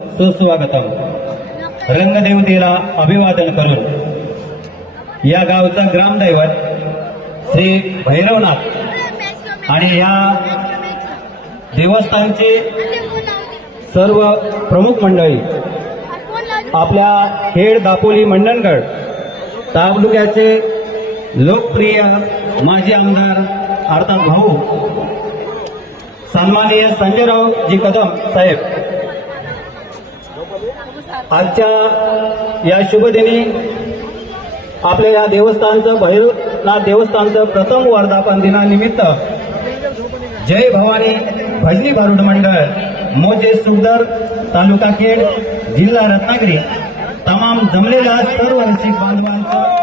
सुस्वागतम. रंगदेवतेला अभिवादन करून या गावचा ग्रामदैवत श्री भैरवनाथ आणि या देवस्थानचे सर्व प्रमुख मंडळी, आपल्या खेड दापोली मंडणगड तालुक्याचे लोकप्रिय माजी आमदार अर्थात भाऊ सन्माननीय संजयरावजी कदम साहेब, आजच्या या शुभदिनी आपल्या या देवस्थानचं भैरवनाथ देवस्थानचं प्रथम वर्धापन दिनानिमित्त जय भवानी भजनी भारुड मंडळ मोजे सुखदर तालुका खेड जिल्हा रत्नागिरी तमाम जमलेल्या सर्व रसिक बांधवांचं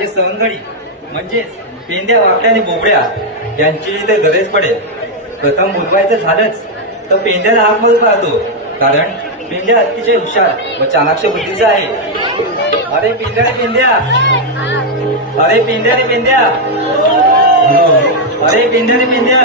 माझे सवंगडी म्हणजेच पेंद्या वाकड्या आणि बोबड्या यांची इथे गरज पडेल. प्रथम बोलवायचं झालंच तर पेंद्याला हाक मध्ये पाहतो, कारण पेंद्या अतिशय हुशार व चाणाक्ष बुद्धीचा आहे. अरे पेंद्या रे पेंद्या, अरे पेंद्या रे पेंद्या, अरे पेंद्या रे पेंद्या.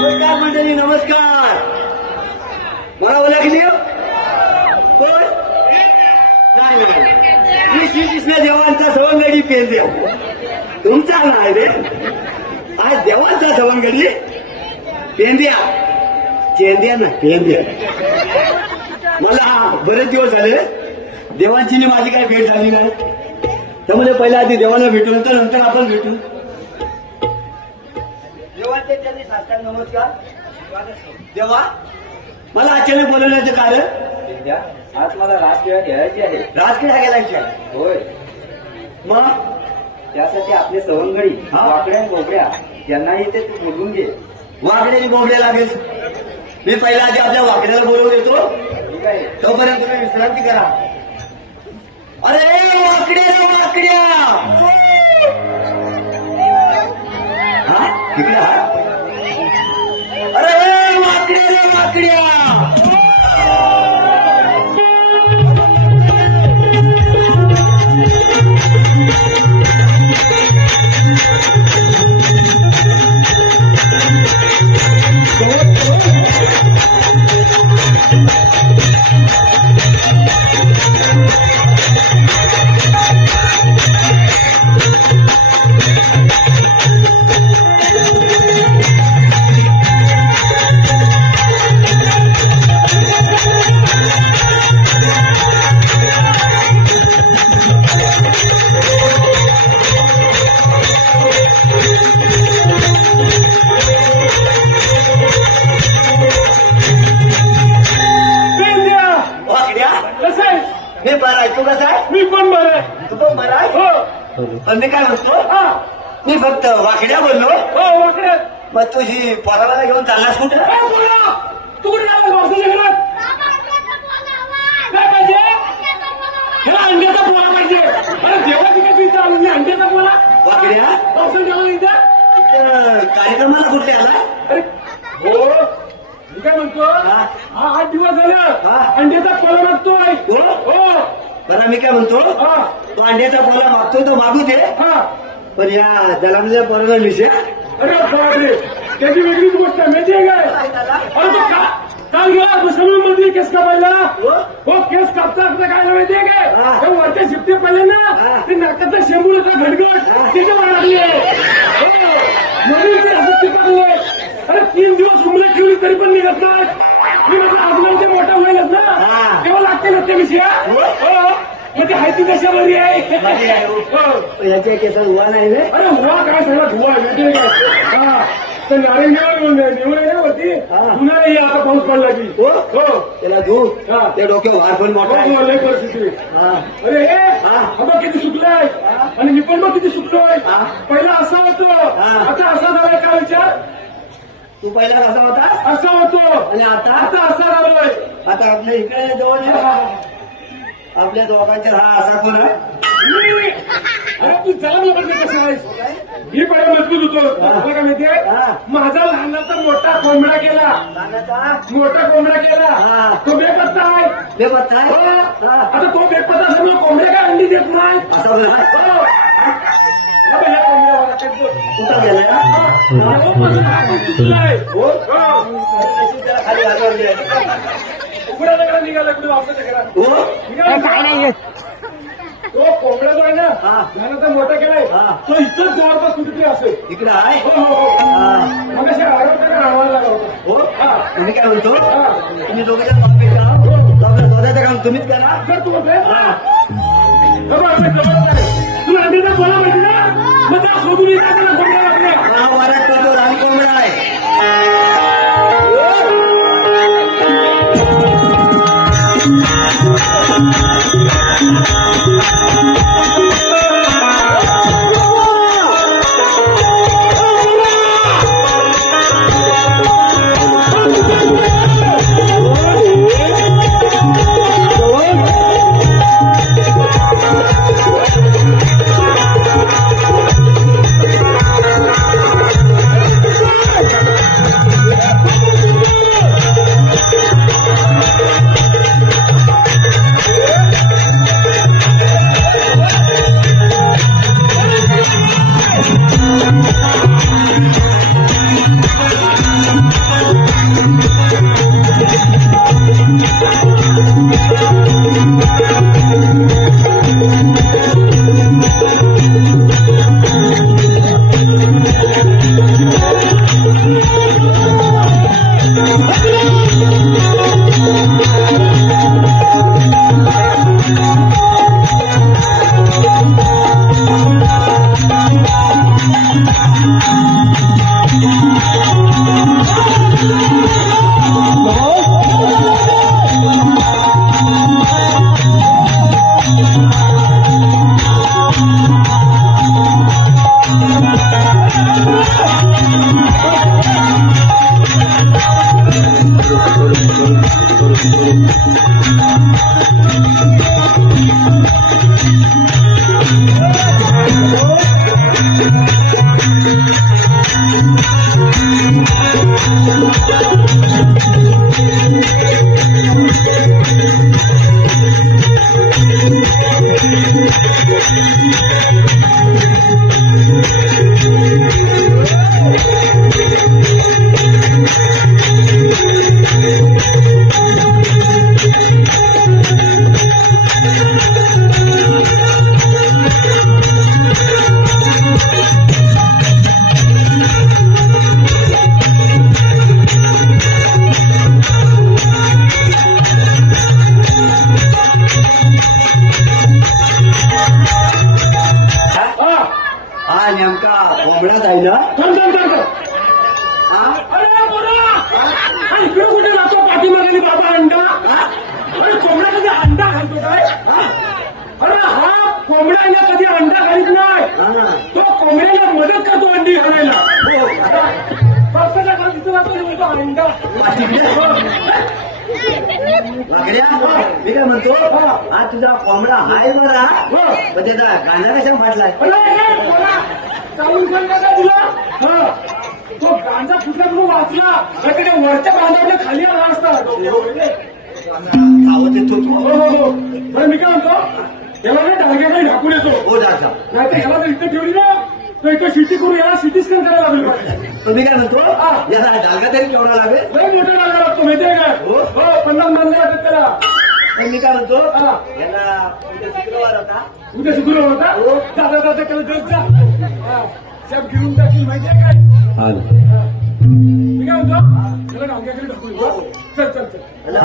नमस्कार मंडळी, नमस्कार. मला ओळखली कोण? नाही, मी श्रीकृष्ण देवांचा सवंगडी पेंद्या. तुमचा नाही रे, आज देवांचा सवंगडी पेंद्या. चेंद्या ना पेंद्या. मला बरेच दिवस झाले देवांची माझी काही भेट झाली नाही, त्यामुळे पहिल्या आधी देवाला भेटू, नंतर आपण भेटू. देवाचे त्यांनी साष्टांग नमस्कार. देवा, मला अचानक बोलवण्याचं कारण? पेंद्या, आज मला राजक्रीडा खेळायची आहे. राजकीय गेलायची आहे. होय, मग त्यासाठी आपले सवंगडी हा? वाकड्या आणि बोबड्या यांनाही ते तू बोलवून घे. वाकड्याची बोबडे लागेल. मी पहिला आधी आपल्या वाकड्याला बोलवून येतो, ठीक आहे. तोपर्यंत तुम्ही विश्रांती करा. अरे वाकड्या वाकड्या, हा तिकडे हा. अरे वाकड्या रे वाकड्या. वाकड्या कसं आहे? मी बरा आहे. तू कसा आहे? मी पण बरं आहे. तू पण बरा आहे? हो पण मी काय म्हणतो, हा मी फक्त वाकड्या बोललो. हो वाकडे. मग तुझी पोरावाला घेऊन चाललास कुठं? तू कुठे आला वासाच्या घरात? काय पाहिजे? ह्याला अंड्याचा पोळा पाहिजे. अरे देवाची कसं इथं आलो मी अंड्याचा पोळा? वाकड्या वासाच्या जेवण इथं? इथं कार्यक्रमाला कुठले आला? अरे हो, मी काय म्हणतो, हा. हा 8 दिवस हा. झालं अंड्याचा पोळा मागतोय. हो? हो बरं, मी काय म्हणतो, हा तो अंड्याचा पोला मागतोय तो मागू दे, हा. पण या दलामच्या पोराला निशे. अरे बापरे, त्याची वेगळीच गोष्ट आहे माहितीये काय? अरे तो काल गेला मुसलमानमध्ये केस कापायला. हो केस कापता काय माहितीये काय? हा. ते वरच्या शिफ्टे पडले ना, हा. ते नाकाचा शेंबूळ होता घडगड, तिथे लागले. म्हणून ते असं चिपकले. अरे 3 दिवस उमरे ठेवली तरी पण निघत नाही. मी म्हटलं आज ते मोठा होईलच ना, हा. तेव्हा लागते ना ते विषय. हो मग ते हायती कशामध्ये आहे? माझी आहे, हो. हो. याच्या केसात उभा नाही रे. अरे हुआ काय सगळा धुवा आहे माहितीये काय? हा तर नारंगीवर निवड आहे वरती. हा. पुन्हा नाही आता पाऊस पडला की. हो? हो त्याला धू. हा. त्या डोक्यावर वार पण मोठा आहे. हो, लय परिस्थिती. हा. अरे हा. हा बघ किती सुकलाय. आणि मी पण बघ किती सुकलोय. हा. पहिला असा होतो, हा. आता असा झालाय. का विचार? तू पहिला कसा होता असा होतो आणि आता आता असा झालोय. आता आपल्या इकडे जवळ आपल्या दोघांच्या हा असा कोण आहे? अरे तू चला मला पण कसं आहेस? मी पहिले मजबूत होतो. तुला काय माहितीये? हा. माझा लहानाचा मोठा कोंबडा केला. नानाचा मोठा कोंबडा केला. हा. तो बेपत्ता आहे. बेपत्ता हो. आहे? हा. आता तो बेपत्ता असल्यामुळे कोंबड्या काय अंडी देत नाही. असा बरं आहे. हो. हा बघ, या कोंबड्यावाला काय तो. कुठं गेलाय? तेव्हापासून हा पण सुकलाय. हो? हो. नशीब त्याला खाली घालवली आहे. उघड्या दगडा निघाला कुठे वापसाच्या घरात. हो? निघाला. तो कोंबडा जो आहे ना हा. त्यानं तर मोठा केलाय हा. तो इथंच जवळपास कुठेतरी असेल. इकडे आहे हो हो हो हा. मग अशा आरोग्याने आम्हाला लागला होता. हो हा. तुम्ही काय म्हणतो हा. तुम्ही दोघेच्या बाबतीत आहात. तर आपलं स्वतःचं काम तुम्हीच करा जर तू म्हणतोय बाबा आपल्या जवळच आहे. तुला अंडीला बोला माहिती ना मग त्या शोधून येतात त्याला कोंबडा लागल्या. महाभारत तो राम कोंबडा आहे हा नेमका कोंबडाच आहे ना थांब. हा अरे बोला हा, इकडे कुठे जातो पाठीमागे बाबा अंडा अरे कोंबडा कधी अंडा घालतो काय अरे हा कोंबडा आहे ना कधी अंडा घालीत नाही. हा तो कोंबड्याला मदत करतो अंडी घालायला. पावसाच्या काळात तिथे जातो आणि म्हणतो अंडा. वाकड्या मी काय म्हणतो हा तुझा कोंबडा हाय बरा पण त्याचा गाणं कशा फाटलाय अरे बोला चालून सांगा का तुला हा तो गांजा फुटला म्हणून वाचला नाही तर वरच्या बांधावर खाली आला असता. खावत येतो तू हो हो हो बरं मी काय म्हणतो याला ना डाळग्याकडे ढाकून येतो. हो दादा नाही तर याला जर इथे ठेवली ना तर इथे सिटी करून याला सिटी स्कॅन करायला लागेल पाहिजे. तुम्ही काय म्हणतो याला डालगा तरी केवढा लागेल लय मोठा डाळगा लागतो माहितीये काय हो. हो 50 मानले लागतात त्याला. पण मी काय म्हणतो हा. याला उद्या शुक्रवार होता उद्या शुक्रवार होता जाता जाता त्याला देत जा हा, सब घेऊन टाकील माहितीये काय. मी काय म्हणतो त्याला डाळग्याकडे ढाकून येतो. चल चल चल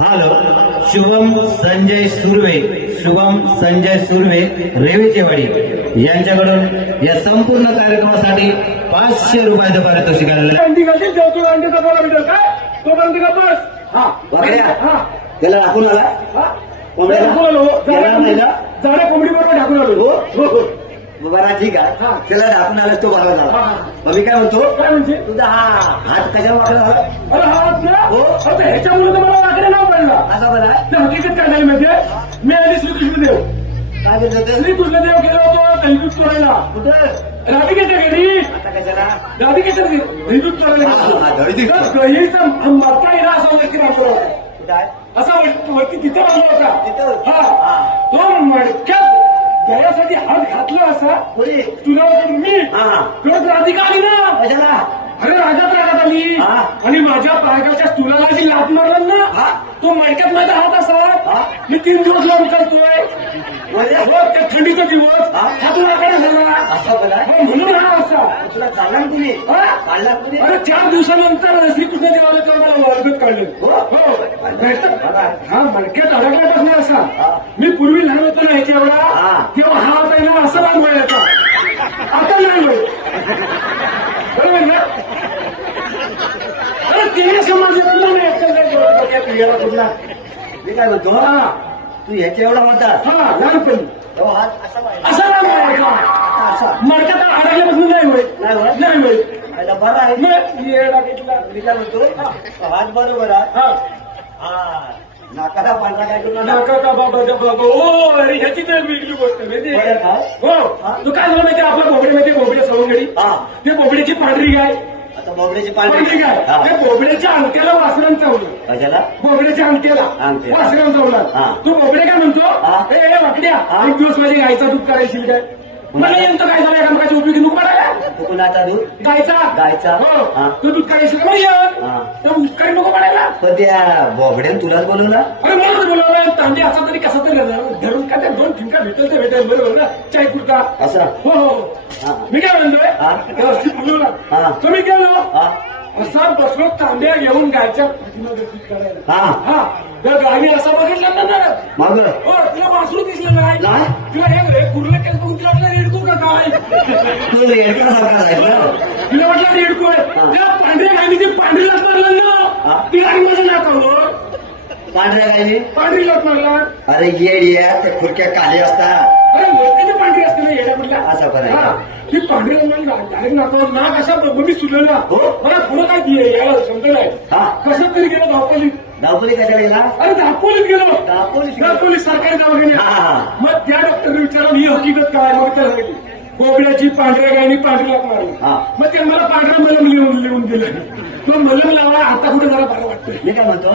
हॅलो शुभम संजय सुर्वे रेवेचेवाडी यांच्याकडून या संपूर्ण कार्यक्रमासाठी 500 रुपयाचं पारितोषिक आलेलं आहे. अंडी घालतील जेवतो अंडीचा बोला भेटेल काय तोपर्यंत का बस हा वाकड्या हा त्याला दाखवून आला हा कोंबड्याला? ढाकून आलो हो. याला नाही ना? जाड्या कोंबडी बरोबर ढाकून आलो हो हो हो बरा ठीक आहे हा. त्याला दाखवून आलास तो बरा झाला हा. मग मी काय म्हणतो काय म्हणजे तुझा हा हात कशा वाकडा झाला अरे हा ना हो. आता ह्याच्यामुळे तर मला वाकडे नाव पडला. असा बरा आहे तर हकीकत काय झाली माहितीये मी आणि श्रीकृष्णदेव काय करत होते श्रीकृष्णदेव गेलो होतो दहीदूध करायला कुठं राधिकेच्या घरी आता कशाला राधिकेच्या घरी दहीदूध करायला हा, दहीदूध. तर दहीचा मरता येणं असा वरती बांधला होता कुठं आहे असा वरती तिथे बांधला तिथं? होता हा हा. तो मडक्यात गळ्यासाठी हात घातला असा कोणी तुला वाटलं मी हा तेव्हा राधिका आली ना कशाला अरे राजात रागात आली हा. आणि माझ्या पायाच्या तुला जी लाट मारला ना हा. तो मडक्यात माझा हात असा हा? मी 3 दिवस लावून करतोय म्हणजे हो त्या थंडीचा दिवस हा? हात उडाकडे झाला असं पण आहे? हो, म्हणून हा असा तुला काढला ना तुम्ही हा? काढला तुम्ही अरे 4 दिवसानंतर श्रीकृष्ण देवाने तर मला वर्गत काढले हो? हा मडक्यात अडकल्यापासून हा. असा मी पूर्वी लहान होतो ना ह्याच्या एवढा हा. तेव्हा हा होता ना असा लांब वयाचा आता नाही वय बरोबर ना अरे तेव्हा समाजातला नाही कुठला मी काय म्हणतो हा तू ह्याच्या एवढा म्हणतात हा लहानपणी तो हात असा पाहिजे. असा लांब वयाचा असा मडक्यात अडकल्यापासून नाही वय नाही होय? नाही वय पहिला बरा आहे मग येडा घेतला मी काय म्हणतो तो हात बरोबर आहे हा हा नाकाला पांढरा काय करू नका. नका का बाबा का बाबा ओ अरे ह्याची तर वेगळी गोष्ट आहे माहिती आहे? बरं काय? हो तू काय झालं माहिती आहे? आपला बोबडे माहिती बोबडे सवंगडी हा ते बोबड्याची पांढरी गाय आता बोबड्याची पांढरी पांढरी गाय हा. त्या बोबड्याच्या अंगठ्याला वासरण चावलं कशाला बोबड्याच्या अंगठ्याला अंगठ्याला. वासरण चावला हा. तो बोबडे काय म्हणतो हा. ए वाकड्या हा. एक दिवस माझी गायचा दूध करायची काय मला यांचं काय झालं एकामेकाची उपयोगी नको पडायला तू कुणाचा दूध गायचा गायचा? हो हा. तो दूध करायची का म्हणजे हा. त्या उपकारी नको पडायला पण त्या बोबड्यान तुलाच बोलवलं अरे मला तर बोलावलं तांबे असा तरी कसा तरी धरून का त्या 2 ठिमका भेटेल तर भेटेल बरोबर ना चाय कुर्ता असं हो हो हा. मी काय म्हणतोय हा. व्यवस्थित बोलवला हा. तुम्ही गेलो हा असा बसलो तांब्या घेऊन गायच्या पाठीमागे दूध काढायला हा हा त्या गायने असं बघितलं ना मग हो तुला वासरू दिसलं नाही नाही. तुला हे कुर्ले केस बघून तुला वाटलं रेडको का काय तू येडकासारखा जायचं तुला वाटलं रेडको आहे हा. त्या पांढऱ्या गायने जी पांढरी लाट मारलं हा. ना ती गाडी माझ्या नाकावर पांढऱ्या गायने पांढरी लाट मारला अरे येड या ते खुर्क्या काले असतात अरे लोकांनी पांढरी असते ना येड्या म्हटल्या असं पण आहे. हा. ती पांढरी डायरेक्ट नाकावर नाक असा मी सुटलेला हो. मला पुढं काय दिये याला समजा नाही हा. कसं तरी गेलो धावपोलीत धावपली कशाला गेला अरे धावपोलीत गेलो दापोलीत? धावपोलीत सरकारी हा, दवाखान्यात हा. मग त्या डॉक्टरने विचारलं ही हकीकत काय मग त्या सांगितली बोबड्याची पांढऱ्या गायनी पांढरी लाट मारली हा. मग ते मला पांढरा मलम लिहून दिलं तो मलम लावला आता कुठे जरा बरं वाटतंय मी काय म्हणतो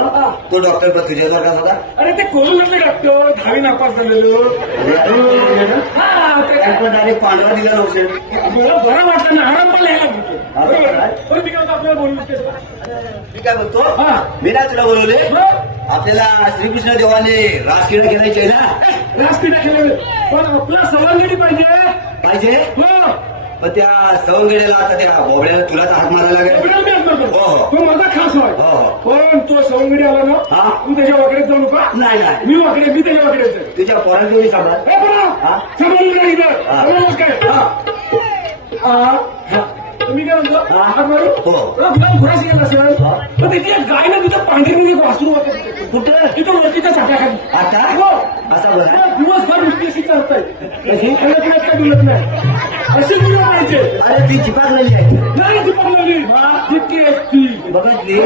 तो डॉक्टर पण तुझ्या सारखाच होता अरे ते कोरोनातले डॉक्टर 10वी नापास झालेलो हा ते काय पण डायरेक्ट पांढरा दिला नव्हते मला बरं वाटतं ना आराम पण यायला मिळतो बरोबर आहे. पण मी काय म्हणतो आपल्याला बोलू मी काय म्हणतो हा. मी ना तुला बोलवले हो. आपल्याला श्रीकृष्ण देवाने रासक्रीडा खेळायची आहे ना राष्ट्रीय खेळ पण आपला सवंगडी पाहिजे पाहिजे हो पण त्या सवंगेड्याला आता त्या बोबड्याला तुलाच हात मारायला लागेल एवढा मी असणार हो, हो. तो माझा खास हो, आहे हो. पण तो सवंगडी आला ना हा. तू त्याच्या वाकड्यात जाऊ नका नाही नाही मी वाकडे मी त्याच्या वाकड्यात जाईल तुझ्या पोरांची एवढी सांभाळ हे बघा हा. समजून नाही इथं हा. समजूनच काय हा तुम्ही काय म्हणतो हा. हात मारू हो. गुलाम घोडाशी गेला असेल हा. पण तिथे एक गाय ना तिथं पांढरी मुली वासरू होते कुठं तिथं वरतीच्या छात्याखाली आता हो असा बघा हा, दिवसभर नुसती चालताय हलत का डुलत नाही अशी मुलं पाहिजे अरे ती चिपाकलेली आहे नाही ती पडलेली तितकी ती बघितली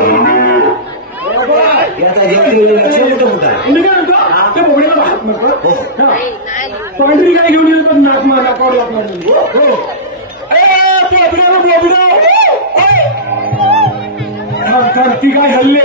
याचा जेवढे लक्ष कुठं कुठं आहे मी काय म्हणतो त्या बोबड्याला हात मारतो हो. हा. पांढरी गाय घेऊन येईल पण नाक मार नाकावर लात मारली हो ती गाय हल्ले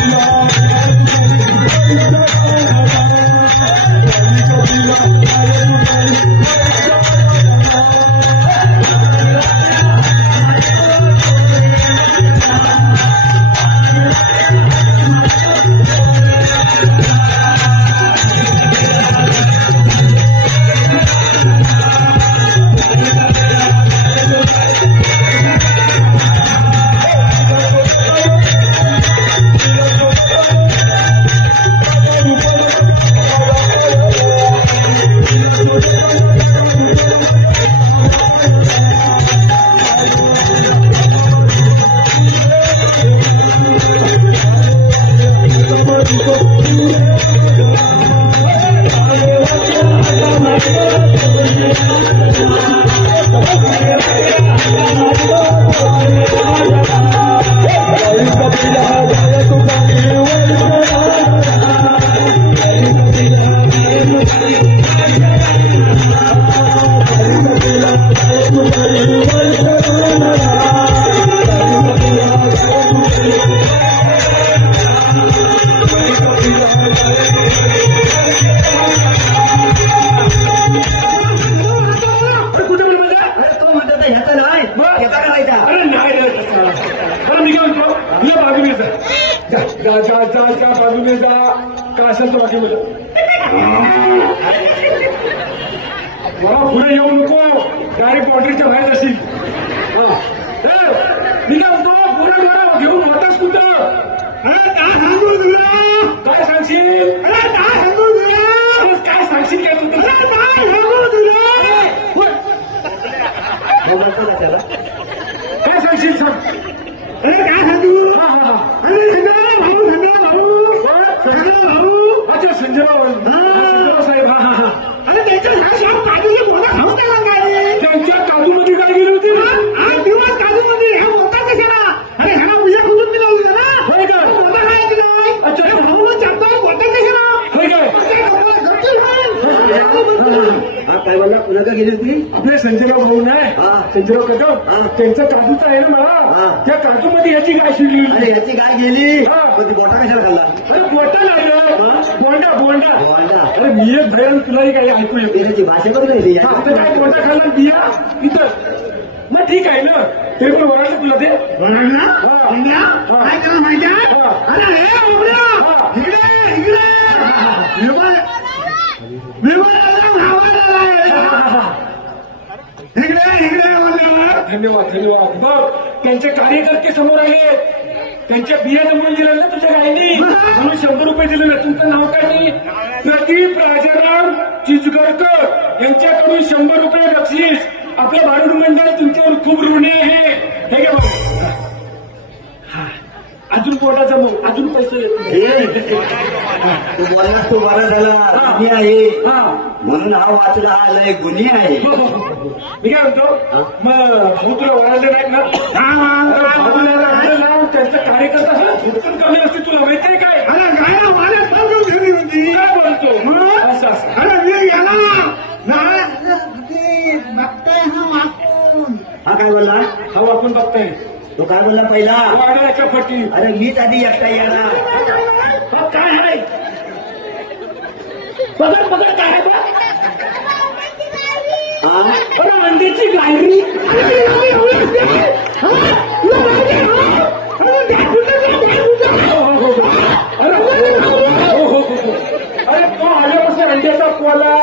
Thank you. जा जा जा त्या बाजूने जा. काय असेल तर बाकी बोला. मला पुढे येऊ नको. डायरेक्ट बाउंड्रीच्या बाहेर जाशील. मी काय म्हणतो पुढे डोळा घेऊन होतास कुठं. काय सांगू तुला. काय सांगशील. काय सांगू तुला. काय सांगशील काय तू. काय सांगू तुला. काय सांगशील सांग. अरे काय सांगू. अरे संजयराव भाऊ. संजयराव भाऊ. अच्छा संजयराव साहेब. हा हा हा. अरे त्यांच्या काजूची बोला खाऊ काय. त्यांच्या काजूमध्ये काय गेली होती. तेव्हा काजूमध्ये ह्या बोलता कशाला. अरे ह्याला पूजा कुठून दिला होता ना. होय का. बोलता खायची नाही. अच्छा भाऊला चालतो बोलता कशाला. होय काय. काय बोलला पुन्हा का गेली होती. आपले संजयराव भाऊ नाही. संजयराव कदम. त्यांचं काजूचं आहे ना मला. त्या काजूमध्ये याची गाय शिरली. अरे याची गाय गेली. पण ती गोटा कशाला खाल्ला. अरे बोटा नाही बोंडा बोंडा. बोंडा. अरे मी एक भयान तुलाही काही ऐकू येते. त्याची भाषा करून राहिली. आता काय बोंडा खाल्ला बिया इथं. मग ठीक आहे ना. ते पण ओरडलं तुला ते. काय करा माहिती आहे. अरे हे बोबड्या. इकडे इकडे. धन्यवाद धन्यवाद. बघ त्यांचे कार्यकर्ते समोर आले. त्यांच्या बिया जमवून दिल्या ना तुझ्या गायनी. म्हणून 100 रुपये दिले ना. तुमचं नाव काय नाही. प्रदीप राजाराम चिचगडकर यांच्याकडून 100 रुपये बक्षीस. आपलं भारूड मंडळ तुमच्यावर खूप ऋणी आहे. हे घे बघ. अजून पोटाचा मग अजून पैसे येत. तू बोललास तो बरा झाला. गुन्हे आहे हा म्हणून हा वाचला. हा लय गुन्हे आहे. मी काय म्हणतो. मग भाऊ तुला वरायला नाही ना. भाऊला राहिलं ना. त्यांचा कार्यकर्ता भुटकन कमी असते तुला माहिती आहे काय. अरे गायला माझ्या झाली होती. काय बोलतो असं असं. अरे मी गेला बघताय हा वाकून. हा काय बोलला. हा वाकून बघताय. तो काय बोलला पहिला. वाड्याच्या फटी. अरे मीच आधी एकटा येणार. हा काय आहे. बघा बघा काय आहे बघ. अरे अंड्याची गायरी. अरे तो आल्यापासून अंड्याचा पोला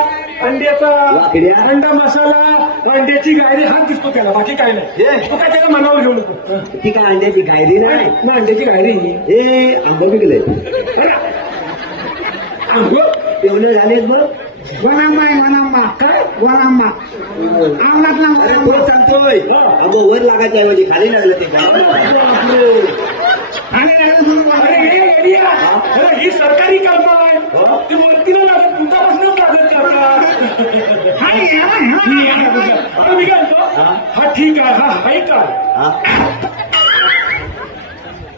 अंड्याचा वाकड्या. अंडा मसाला अंड्याची गायरी हाच दिसतो त्याला. बाकी काय नाही. तो काय त्याला मनावर घेऊ नको. ती काय अंड्याची गायरी नाही. ना अंड्याची गायरी. हे आंबो विकले. अंग एवढे झालेत बघ. वनांबा आहे वनांबा. काय वनांबा अंगणातला अरे तो सांगतोय आंबो वर लागायच्या ऐवजी खाली लागलं ते काय. अरे हे एरिया. अरे ही सरकारी कल्पना आहे. ती वरतीला लागत तुमच्यापासूनच लागत सरकार. अरे मी काय म्हणतो. हा ठीक आहे. हा हाय काय.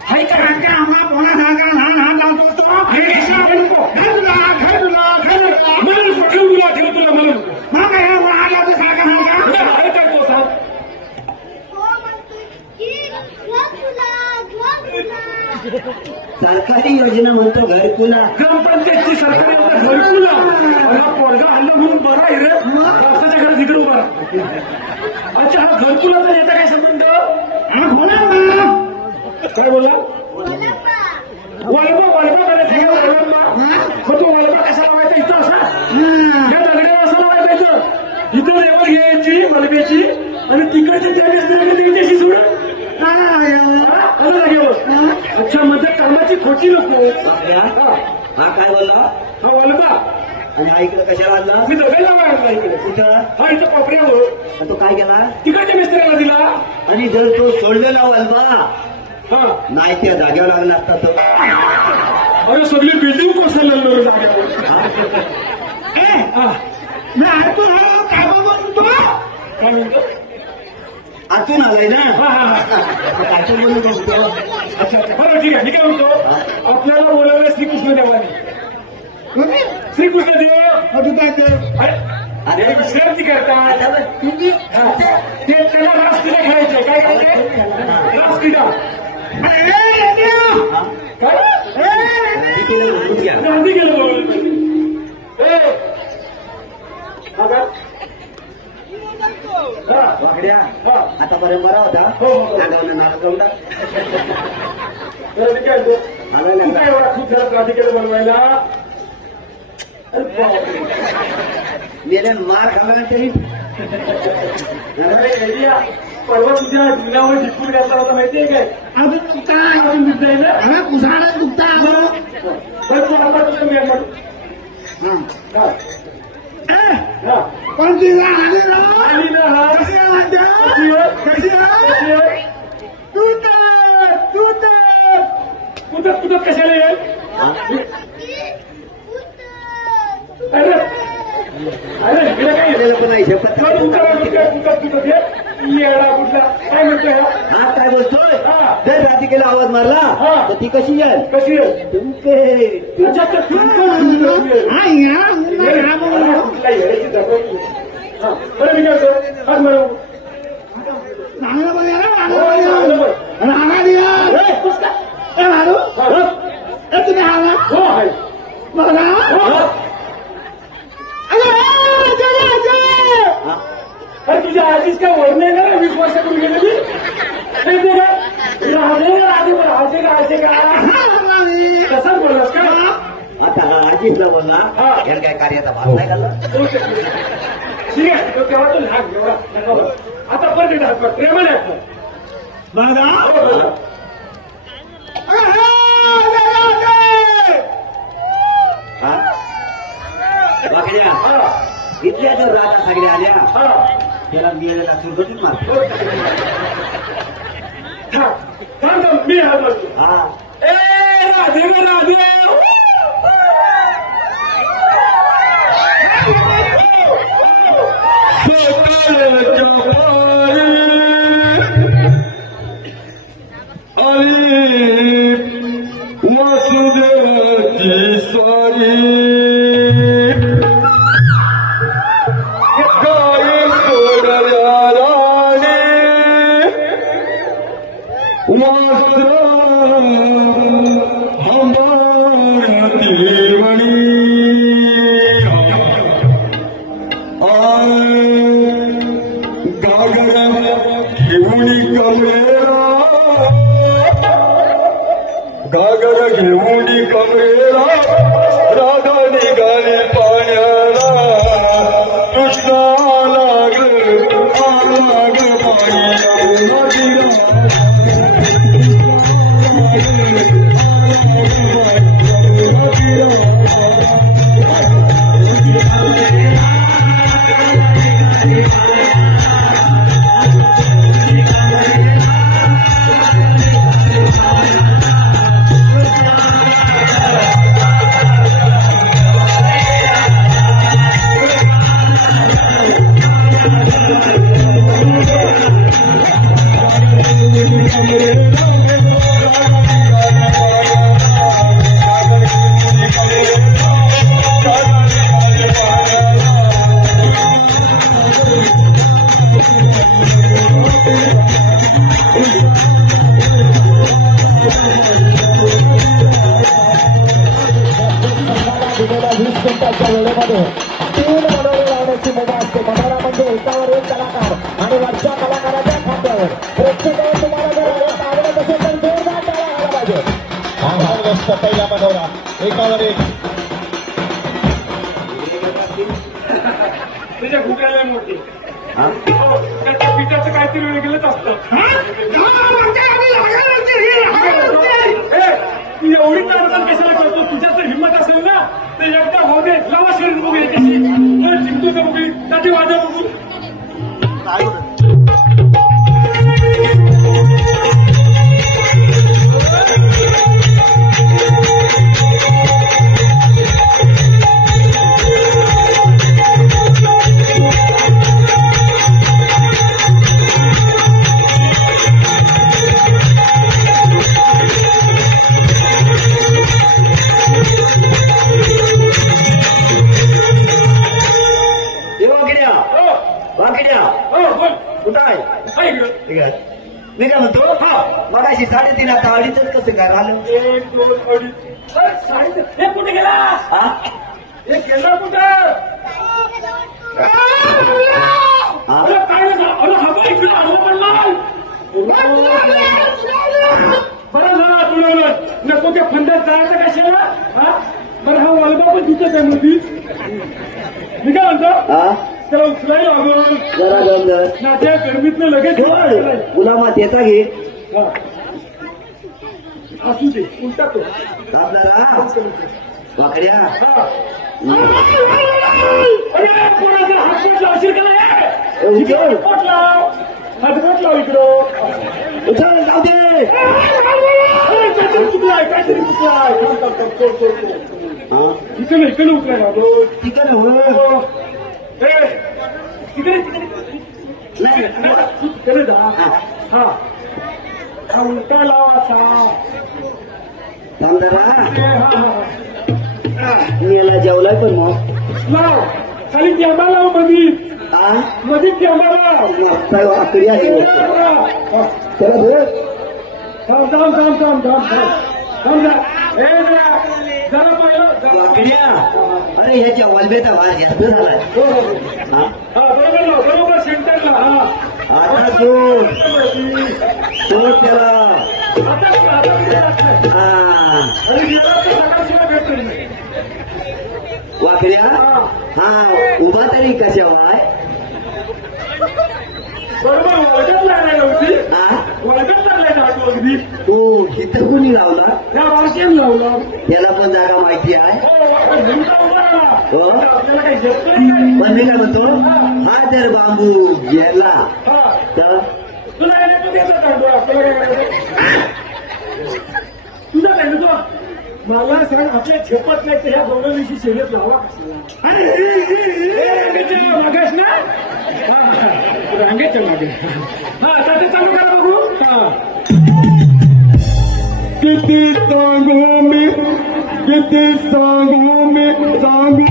हाय काय. आम्हाला बोलासारखा लहान हा जातो तो. घर तुला घर तुला घर मला नको. ठेव तुला ठेव तुला मला नको. मग काय आला तर सारखा सारखा. हाय काय तो सांग. सरकारी योजना म्हणतो घरकुला. ग्रामपंचायतची सरकारी घरकुला. अरे पोरगा हल्ला म्हणून बरा आहे रे. राष्ट्राच्या घरात इकडे उभा. अच्छा हा घरकुलाचा याचा काय संबंध. काय बोला. वळबा वळबा करायचं का. वळबा मग तो वळबा कसा लावायचा इथं असा. या दगड्यावर असं लावायचा इथं. इथं लेवल घ्यायची वळब्याची आणि तिकडच्या त्या द्यायची सोडून. आलं जागेवर. अच्छा म्हणजे कामाची खोटी नको. हा काय बोलला. हा वळबा. आणि हा इकडे कशाला आणला. मी दगड लावायला इकडे. कुठं. हा इथं कोपऱ्यावर. तो काय केला. तिकडच्या मिस्त्रीला दिला. आणि जर तो सोडलेला वल्बा हा नाही त्या जागेवर लागला असता तर. अरे सगळी बिल्डिंग कोसळलं जागेवर. मी ऐकतो काय म्हणतो. काय म्हणतो. आतून आलाय ना. हा हा हा. काय बोलू बघतो. अच्छा अच्छा बरं ठीक आहे. मी काय म्हणतो. आपल्याला बोलावलं श्रीकृष्ण देवाने. श्रीकृष्ण देव अरे विश्रांती करतात. ते त्याला रासक्रीडा खेळायचे. काय करायचे रासक्रीडा. काय गांधी गेलं बोलून. वाकड्या आतापर्यंत बरा होता. हो, हो. नागावनं नाटक करून टाक. काय तू काय एवढा खूप झाला राधिकेला बनवायला? अरे बापरे. मेल्यान मार खाला ना तरी अरे एलिया, परवा तुझ्या जिल्ह्यावर ढिपूर घातला होता माहितीये काय? अजून दुखता अजून दिसतंय ना? अरे कुसाडा दुखता बरं, तू आता तुझं मी म्हणतो. हा. हा. पण तिला आले ना आली ना हा. कशी आहे म्हणते? कशी आहे? कशी आहे? कशी आहे? कुठं कशाला येईल? अरे अरे हिला काय येईल? पण नाही शपथ कुठं येडा कुठला काय म्हणतोय हा? हा काय बोलतोय हा. जर राधिकेला आवाज मारला हा. तर ती कशी येईल कशी आहे? तुमके अच्छा, अच्छा, तुमचं येईल. हा या उन्हा या म्हणून. कुठला येड्याची दगड. हा. बरं मी काय म्हणतो? हात मारू. चांगलं बघ यार, हो, चांगलं चांगलं बघ. बघ. रागा दिला. ए, बस का? ए मारू हा. ए तुम्ही आला हो आहे. बघा हो. अरे जय जय अरे तुझ्या आधीच काय वर्ण आहे ना 20 वर्षापूर्वी गेलेली माहिती आहे का? राधे का कसाच बोललास का? आता हा आजीला बोलला हा. याला काय कार्याचा भाग नाही घालला ठीक आहे तो तेव्हा तो लहान एवढा नका बरं. आता परत एकदा हात मार. प्रेमाने हात मार. बघा हो, बरं. हा वाकड्या हा. इथल्या जर राजा सगळ्या आल्या हा. त्याला मिळालेला सुरगतीत मारतो हो. थांब, मी हात मारतो. हा ए राधे ग राधे. वासुदेवाची स्वारी गाय सोडल्या राणे वस्त्र हंबारती मणी गागर घेऊन कमरेला गागर घेऊन कमरेला राधा निघाली पाण्याला कृष्णा लाग आलाग पाणी दिलेल्या 20 मिनिटांच्या वेळेमध्ये 3 मनोरे लावण्याची मुभा असते. मनोरा म्हणजे एकावर एक कलाकार आणि वरच्या कलाकाराच्या खात्यावर प्रेक्षकांना तुम्हाला जर आवडत असेल तर जोरदार टाळ्या व्हायला पाहिजे. हा पहिला मनोरा एकावर एक. तुझ्या भुकायला मोठी. हा? हो, त्याच्या पिठाचं काहीतरी वेगळंच असतं. ए, तू एवढी तारतण कशाला करतो? तुझ्या जर हिंमत असेल ना तर एकदा होऊ दे. लावा शरीर बघूया कशी जिंकतो तर बघू त्याची वाजा बघू. वाकड्या हो, वाकड्या हो, बोल. कुठं आहे हा इकडं. ठीक आहे. मी काय म्हणतो हा मगाशी 3:30 आता अडीच कसं काय झालं 1, 2, 3. अरे, साडे- हे कुठे गेला? हा हे गेला कुठं? हा अरे काय झालं? अरे हा बाई इकडे आडवा पडला. बरं झालं तुला नको त्या फंद परत जायचं कशाला हा बरं हा वलबा पण तिथंच आहे मधीच मी काय म्हणतो हा त्याला उचलायला लागून जरा दम धर. नाट्या गरमीतनं लगेच सोड. गुलामात येता घे हा. असू दे उलटा तो आपल्याला वाकड्या हा. अरे कोणाचा हातबोट लावशील का नाही उचल. इकडं हातबोट लाव हातबोट लाव इकडं उचल जाऊ दे अरे, काहीतरी चुकलाय काहीतरी चुकलाय थांब, थांब, थांब, सोड, सोड, सोड. हा इकडे उतराय लागलो तिकडे हो तिकडे नाही तिकडे जा हा हा उलटा लाव असा थांब जरा हा हा मी याला जेवलाय पण मग लाव खाली कॅमेरा लाव हा मध्ये कॅमेरा लाव काय आकडी आहे त्याला धर थांब थांब थांब थांब थांब थांब थांब जरा पहिलं वाकड्या अरे ह्याच्या वलबेचा वाज जास्त झालाय हा हा बरोबर सेंटरला हा आता सोड सोड त्याला हा आणि गेला तर सकाळशिवाय भेटतो नाही वाकड्या हा उभा तरी कशावर बरोबर वर्गात लागलाय होती हा वर्गात लागलाय ना आठवण अगदी तो इथं कोणी लावला त्या वारक्यान लावला त्याला पण जागा माहिती आहे हो आपल्याला काही झेपत नाही पण मी काय म्हणतो हा जर बांबू गेला हा तर तुला येण्याचं त्याचा काढतो आपल्याला काय करायचं तुझा काढतो मला सांग आपल्या झेपत नाही तर ह्या दोघांविषयी शर्यत लावा मागास ना रांगेच्या मागे हा आता ते चालू करा बघू हा किती सांगू मी सांगू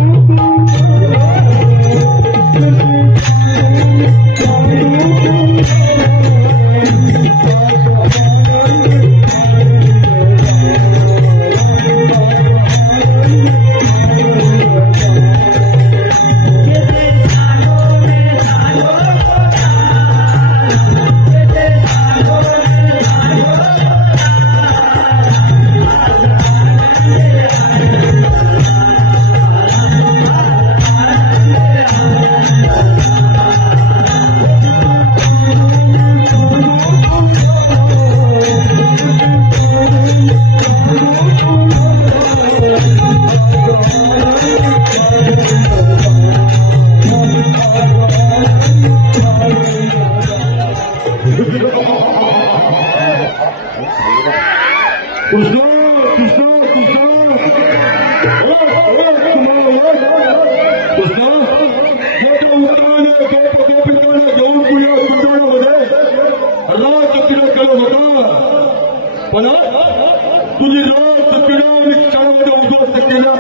तुझी रात सत्तेला आणि क्षणामध्ये उद्ध्वस्त केला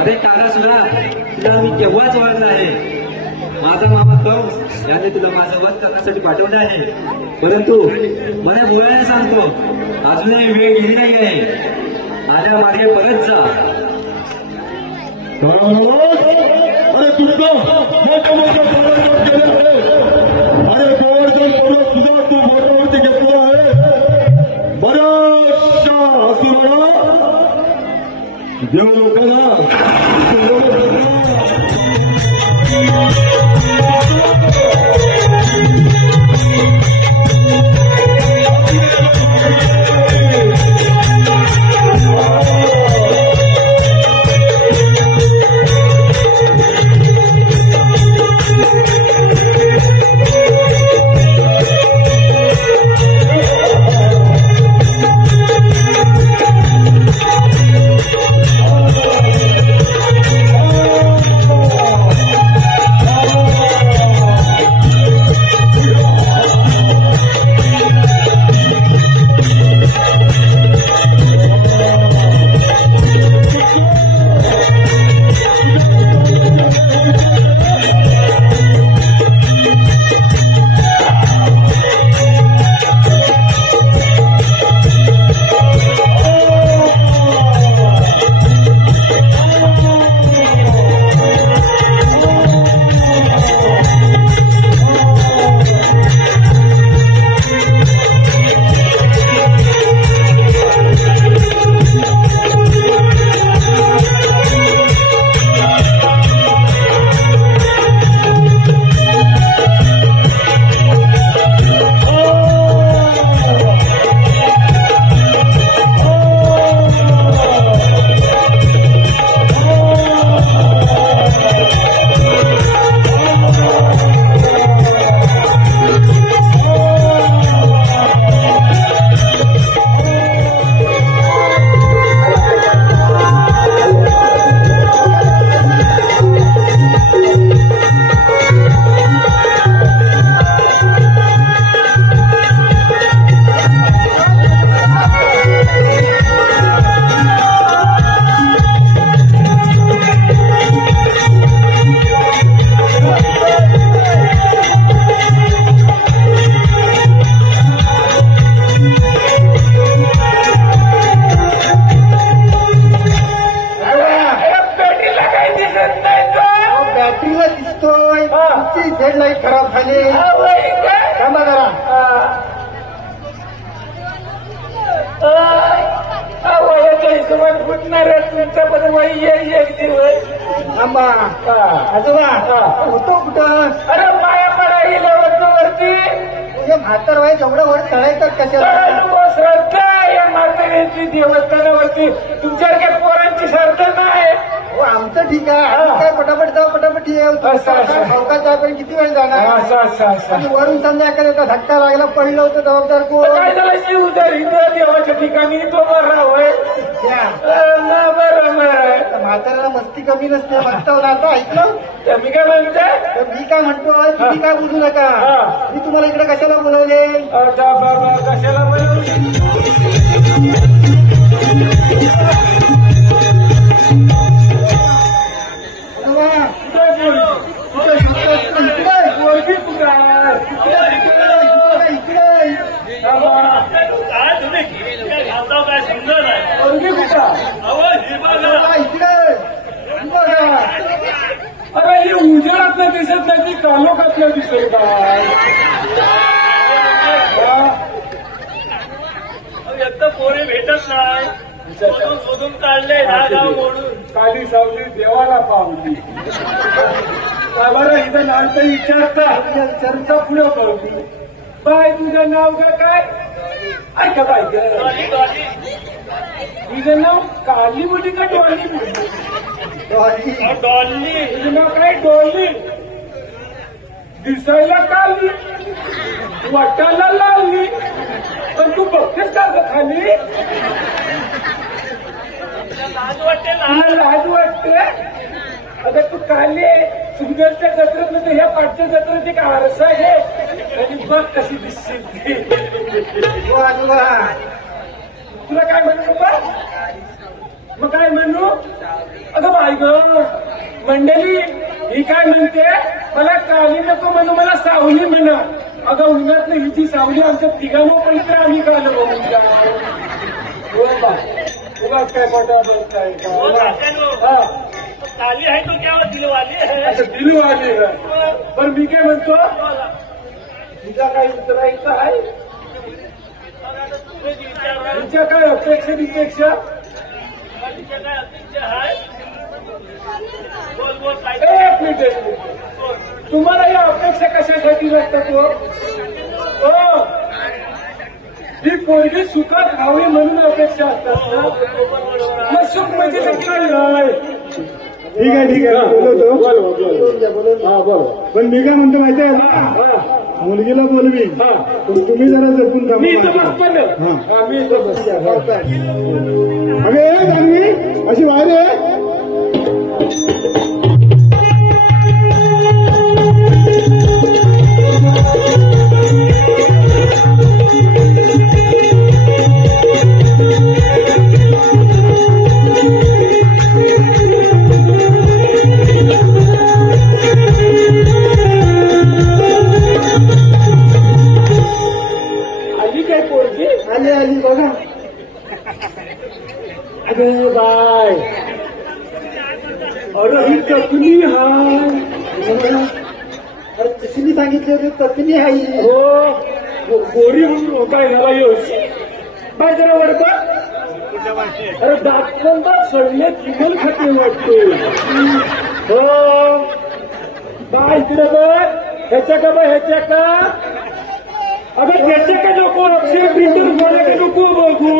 अरे काका सुद्धा तुला मी केव्हाच ओळखलं आहे माझा मामा कंस याने तुला माझं वध करण्यासाठी पाठवलं आहे परंतु मला बोलायला सांगतो अजूनही वेळ गेली नाही आहे माझ्या मागे परत जा अरे तुझं मोठ्या मोठ्या गोवर्धन केले अरे गोवर्धन पर्वत सुद्धा तू बोटावरती घेतला आहे बऱ्याचशा असुराला देव लोकांना म्हणतोय तुमची हेडलाईट खराब झाली थांबा जरा वयाच्या हिशोबात फुटणार तुमच्यापर्यंत वय एक दिवस थांबा आजोबा होतो कुठं अरे पाया पडा गेल्या वरती तुझे म्हातार वय जेवढं वर चढायचं कशाला श्रद्धा या म्हाताऱ्याची देवस्थानावरती तुमच्यासारख्या पोरांची श्रद्धा नाही हो आमचं ठीक आहे आम्ही काय पटापट जाऊ पटापट येऊ असं. चौकात जायपर्यंत किती वेळ जाणार असं आणि वरून समजा एखाद्याचा धक्का लागला पडलं होतं जबाबदार कोण काय झालं जीव जर इथं देवाच्या ठिकाणी तो बरा होय बरं म्हाताऱ्याला मस्ती कमी नसते म्हणता आता ऐकलं तर मी काय म्हणतोय तर मी काय म्हणतोय तुम्ही काय बोलू नका मी तुम्हाला इकडे कशाला बोलवले आता बाबा कशाला बोलवली पोरगी कुठं पोरगी कुठं अरे हे उजेडातलं दिसत नाही की कालोखातलं दिसेल काय एकदा पोरे भेटत नाही शोधून शोधून काढले गाव मोडून काली सावली देवाला पावली का बरं इथं नाव तर विचारता चर्चा पुढे पावली बाय तुझं नाव काय ऐका बाय तुझं नाव काली मुली का डॉली मुली डॉली तुझं नाव काय डॉली दिसायला काली वाटायला लावली पण तू बघतेस का गं खाली लाज वाटते ना तुला लाज वाटते अगं तू काली सुंदरच्या जत्रेत म्हणजे ह्या पाठच्या जत्रेत एक आरसा आहे आणि बघ कशी दिसते तुला काय म्हणू बाबा मग काय म्हणू अगं बाई ग मंडळी ही काय म्हणते मला काली नको म्हणू मला सावली म्हणा अगं उन्हात नाही हिची सावली आमच्या तिघांना पण तर आम्ही काल उगाच काय मोठा बोलताय हा काली आहे तो क्या दिलवाली है अच्छा दिलू आली पण मी काय म्हणतो तुझा काय उतरायचं आहे तुमच्या काय अपेक्षा बिपेक्षा बोल बोल काय एक मिनिट तुम्हाला या अपेक्षा कशासाठी वाटतात हो ही पोरगी सुखात व्हावी म्हणून अपेक्षा असतात ना मग सुख म्हणजे काय नाही ठीक आहे बोलवतो हा बोल पण मी काय म्हणतो माहिती आहे मुलगीला बोलवी हा पण तुम्ही जरा जपून मी इथं बसतो ना हा, मी इथं बसतो अगे जान्हवी अशी बाहेर आहे आली काय पोरगी आली बघा अगं बाय अरे ही चकली हाय अरे तिसरी सांगितले होते पत्नी आई हो गोरी म्हणून काय झाला यश बाय जरा वडक अरे दाखवता सडले चिकन खाते वाटते हो बाय इकडे बघ ह्याच्या का बा ह्याच्या का अगं त्याच्या का नको अक्षय प्रिंटर गोळ्या का नको बघू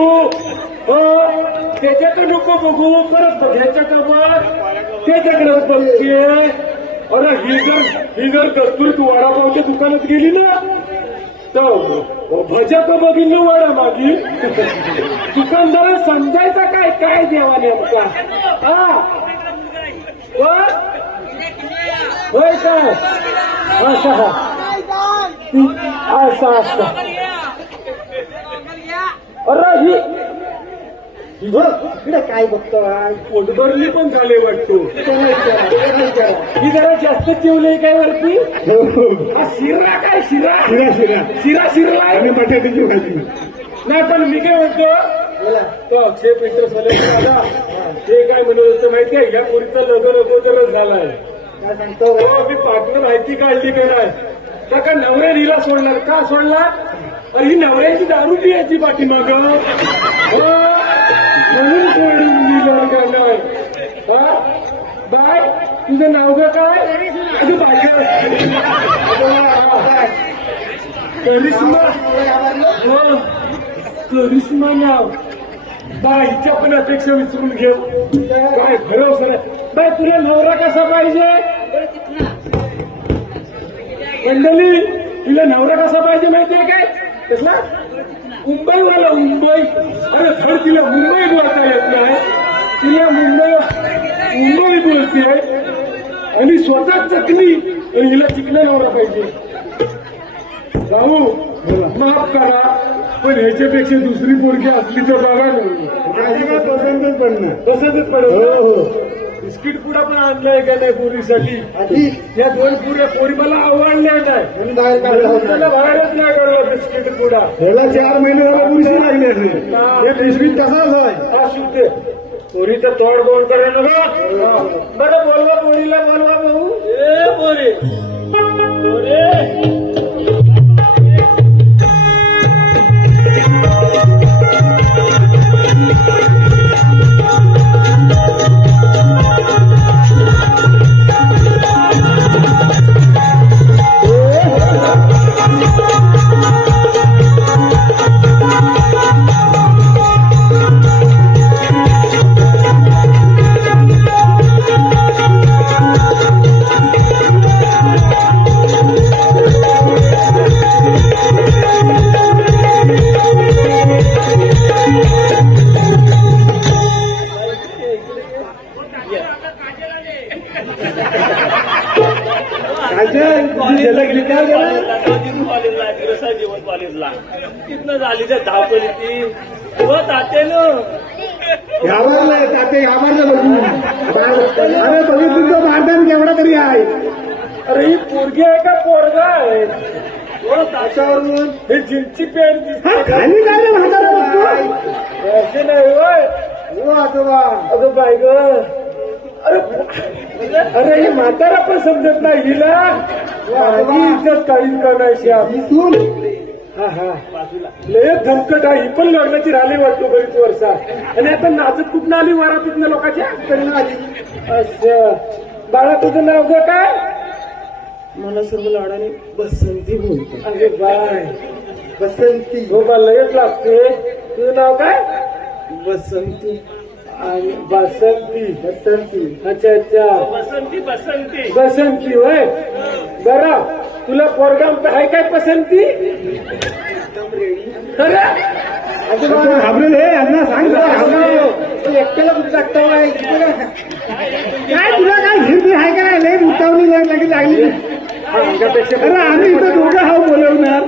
हो त्याच्या का नको बघू परत बघ ह्याच्या का बघ त्याच्याकडे बघते अरे ही जर कस्तुरी तू वडापावच्या दुकानात गेली ना तर भजा का बघील वडा मागी दुकानदारा समजायचा काय काय द्यावा नेमका हा होय काय असं असं अरे ही इकडे काय बघतोय पोटभरली पण झाले वाटतो ही जरा जास्त चिवले काय वरती हा शिरा काय शिरा शिरला आणि बटाट्याची भाजी नाही पण मी काय म्हणतो तो अक्षय प्रिंटर्स वाले दादा हे काय म्हणत होतं माहितीये या पोरीचं लग्न अगोदरच झालाय काय सांगतो हो, मी पाठवून माहिती काढली का नाही का नवऱ्याने हिला सोडणार का सोडला अरे ही नवऱ्याची दारू पियाची पाठीमाग म्हणून सोडून दिलं का नाही हा? बाय तुझं नाव ग काय अगं बाय करिश्मा हो करिश्मा नाव बाईच्या पण अपेक्षा विचारून घेऊ काय भरोसा नाही बाय तुला नवरा कसा पाहिजे मंडळी तुला नवरा कसा पाहिजे माहितीये काय कसला मुंबईवाला मुंबई अरे थोड तिला मुंबई बोलता येत नाही तिला मुंबई बोलते आणि स्वतः चकली आणि हिला चिकना नवरा पाहिजे भाऊ माफ करा पण ह्याच्यापेक्षा दुसरी पोरगी असली तर बघा नाही पसंतच पडणार तसंच पडत हो बिस्किट पुडा पण आणलाय का नाही पोरीसाठी आधी या दोन पुऱ्या पोरी मला आवडल्या नाही म्हणून बाहेर काढला त्याला होता बाहेरच नाही काढला बिस्किट पुडा त्याला 4 महिने झाला पुरुषी लागले असेल हे पिशवीत तसाच आहे असू दे पोरीचं तोड बोल करायला बरं बोलवा पोरीला बोलवा भाऊ ए पोरी कॉलेजला तिथनं झाली त्या धावपळी ती हो तात्यानं घाबरलाय ताते घाबरलं बघून अरे बघितलं तुमचं भांडण केवढा तरी आहे अरे ही पोरगी आहे का पोरगा आहे हो त्याच्यावरून हे जीन्सची पॅन्ट हा खाली काय रे म्हातारा बघतो असे नाही होय हो आजोबा अगं बाय ग अरे हे म्हातारा पण समजत नाही हिला माझी इज्जत काढील का नाही श्याम दिसून हा हा लय धमकट आहे ही पण लग्नाची राहिली वाटतो बरीच वर्षा आणि आता नाचत कुठं आली वरातीतनं लोकांच्या कडनं आली असं बाळा तुझं नाव ग काय मला सर्व लाडाने बसंती बोलतो अरे बाय बसंती हो मला लयच लागते तुझं नाव काय बसंती आणि बसंती बसंती अच्छा अच्छा बसंती बसंती बसंती होय बरं तुला पोरगा आहे काय पसंती खरं घाबरेल हे यांना सांग एकट्याला कुठं टाकता काय तुला काय झिरपी आहे का नाही लय उतावली लगेच लागली आमच्यापेक्षा अरे आम्ही इथं दोघं हा बोलवणार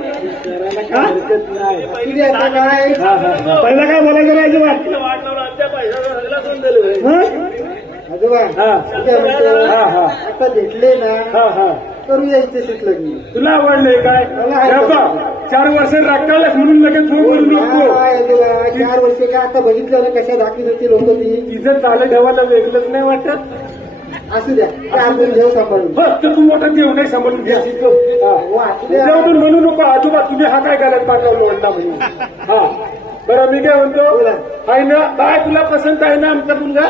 काय पहिला काय बोलायचं नाही अजिबात वाट लावून त्या पैशाचा सगळा करून दिलं आजोबा हा. काय म्हणतो? हा हा आता भेटले ना हा हा करूया इच्छेशीच लग्न तुला आवडलंय काय मला आहे. हे बघ, 4 वर्ष राखायलाच म्हणून लगेच फोन करू नको काय आजोबा 4 वर्ष काय आता बघितलं ना कशा दाखवीत होती लोक ती तिचं चालत ठेवायला वेगळंच नाही वाटत असू द्या 4 दिवस घेऊ सांभाळून बघ तर तू मोठा देव नाही सांभाळून घ्या हो, असू द्या उद्यावरून म्हणू नको आजोबा तुम्ही हा काय घालत पाठवलं म्हणता म्हणून हा बरं मी काय म्हणतो बोला. आहे ना काय तुला पसंत आहे ना आमचा मुलगा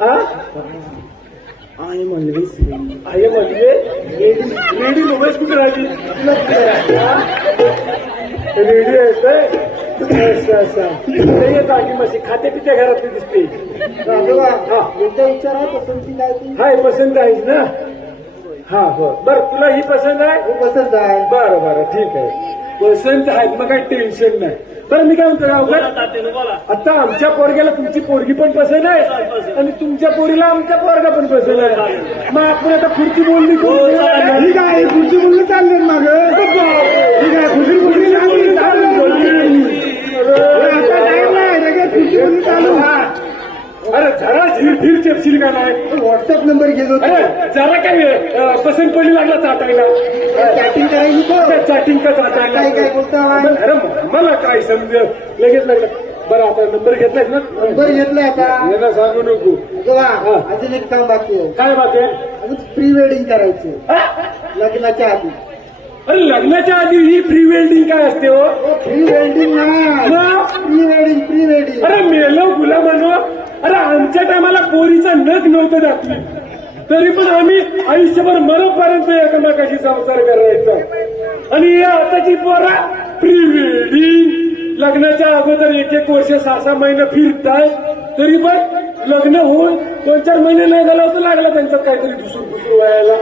हा आई म्हणली आहे म्हणजे रेडी मोबाईल कुठे राहिली रेडी आहे काय असं असं ते येत आधी मशी खाते पित्या घरातली दिसते आजोबा हा एकदा विचारा पसंती काय ती हाय पसंत आहेस ना हा हो बरं तुला ही पसंत आहे हो, पसंत आहे बरं बरं ठीक आहे पसंत आहेत मग काही टेन्शन नाही बरं मी काय म्हणतो गावकर तात्यानं बोला आता आमच्या पोरग्याला तुमची पोरगी पण पसंत आहे आणि तुमच्या पोरीला आमच्या पोरगा पण पसंत आहे मग आपण आता खुर्ची बोलली ही काय पुढची मुलं चालले माग ही काय पुढची मुलगी आता टाइम नाही लगेच पुढची मुलगी चालू अरे जरा धीर चेपशील का नाही व्हॉट्सअप नंबर घेत होतो अरे जरा काय पसंत पडली लागला चाटायला चॅटिंग करायची तो चॅटिंग का चाटायला काय काय बोलता अरे मला काय समज लगेच लागलं बरं आता नंबर घेतलाय ना नंबर घेतलाय आता यांना सांगू नको तेव्हा अजून एक काम बाकी आहे. काय बात आहे अजून प्री वेडिंग करायचं लग्नाच्या आधी. अरे लग्नाच्या आधी ही प्री वेल्डिंग काय असते हो प्री वेडिंग नाही, प्री वेडिंग, प्री वेडिंग. अरे मेलो गुलामानो अरे आमच्या टायमाला पोरीचा नख नव्हतं दाखली तरी पण आम्ही आयुष्यभर मरोपर्यंत एकमेकाशी संसार करायचा आणि या आताची पोरा प्री वेडिंग लग्नाच्या अगोदर 1-1 वर्ष 6-6 महिने फिरताय तरी पण लग्न होऊन 2-4 महिने नाही झालं होतं लागला त्यांच्यात काहीतरी दुसरं व्हायला.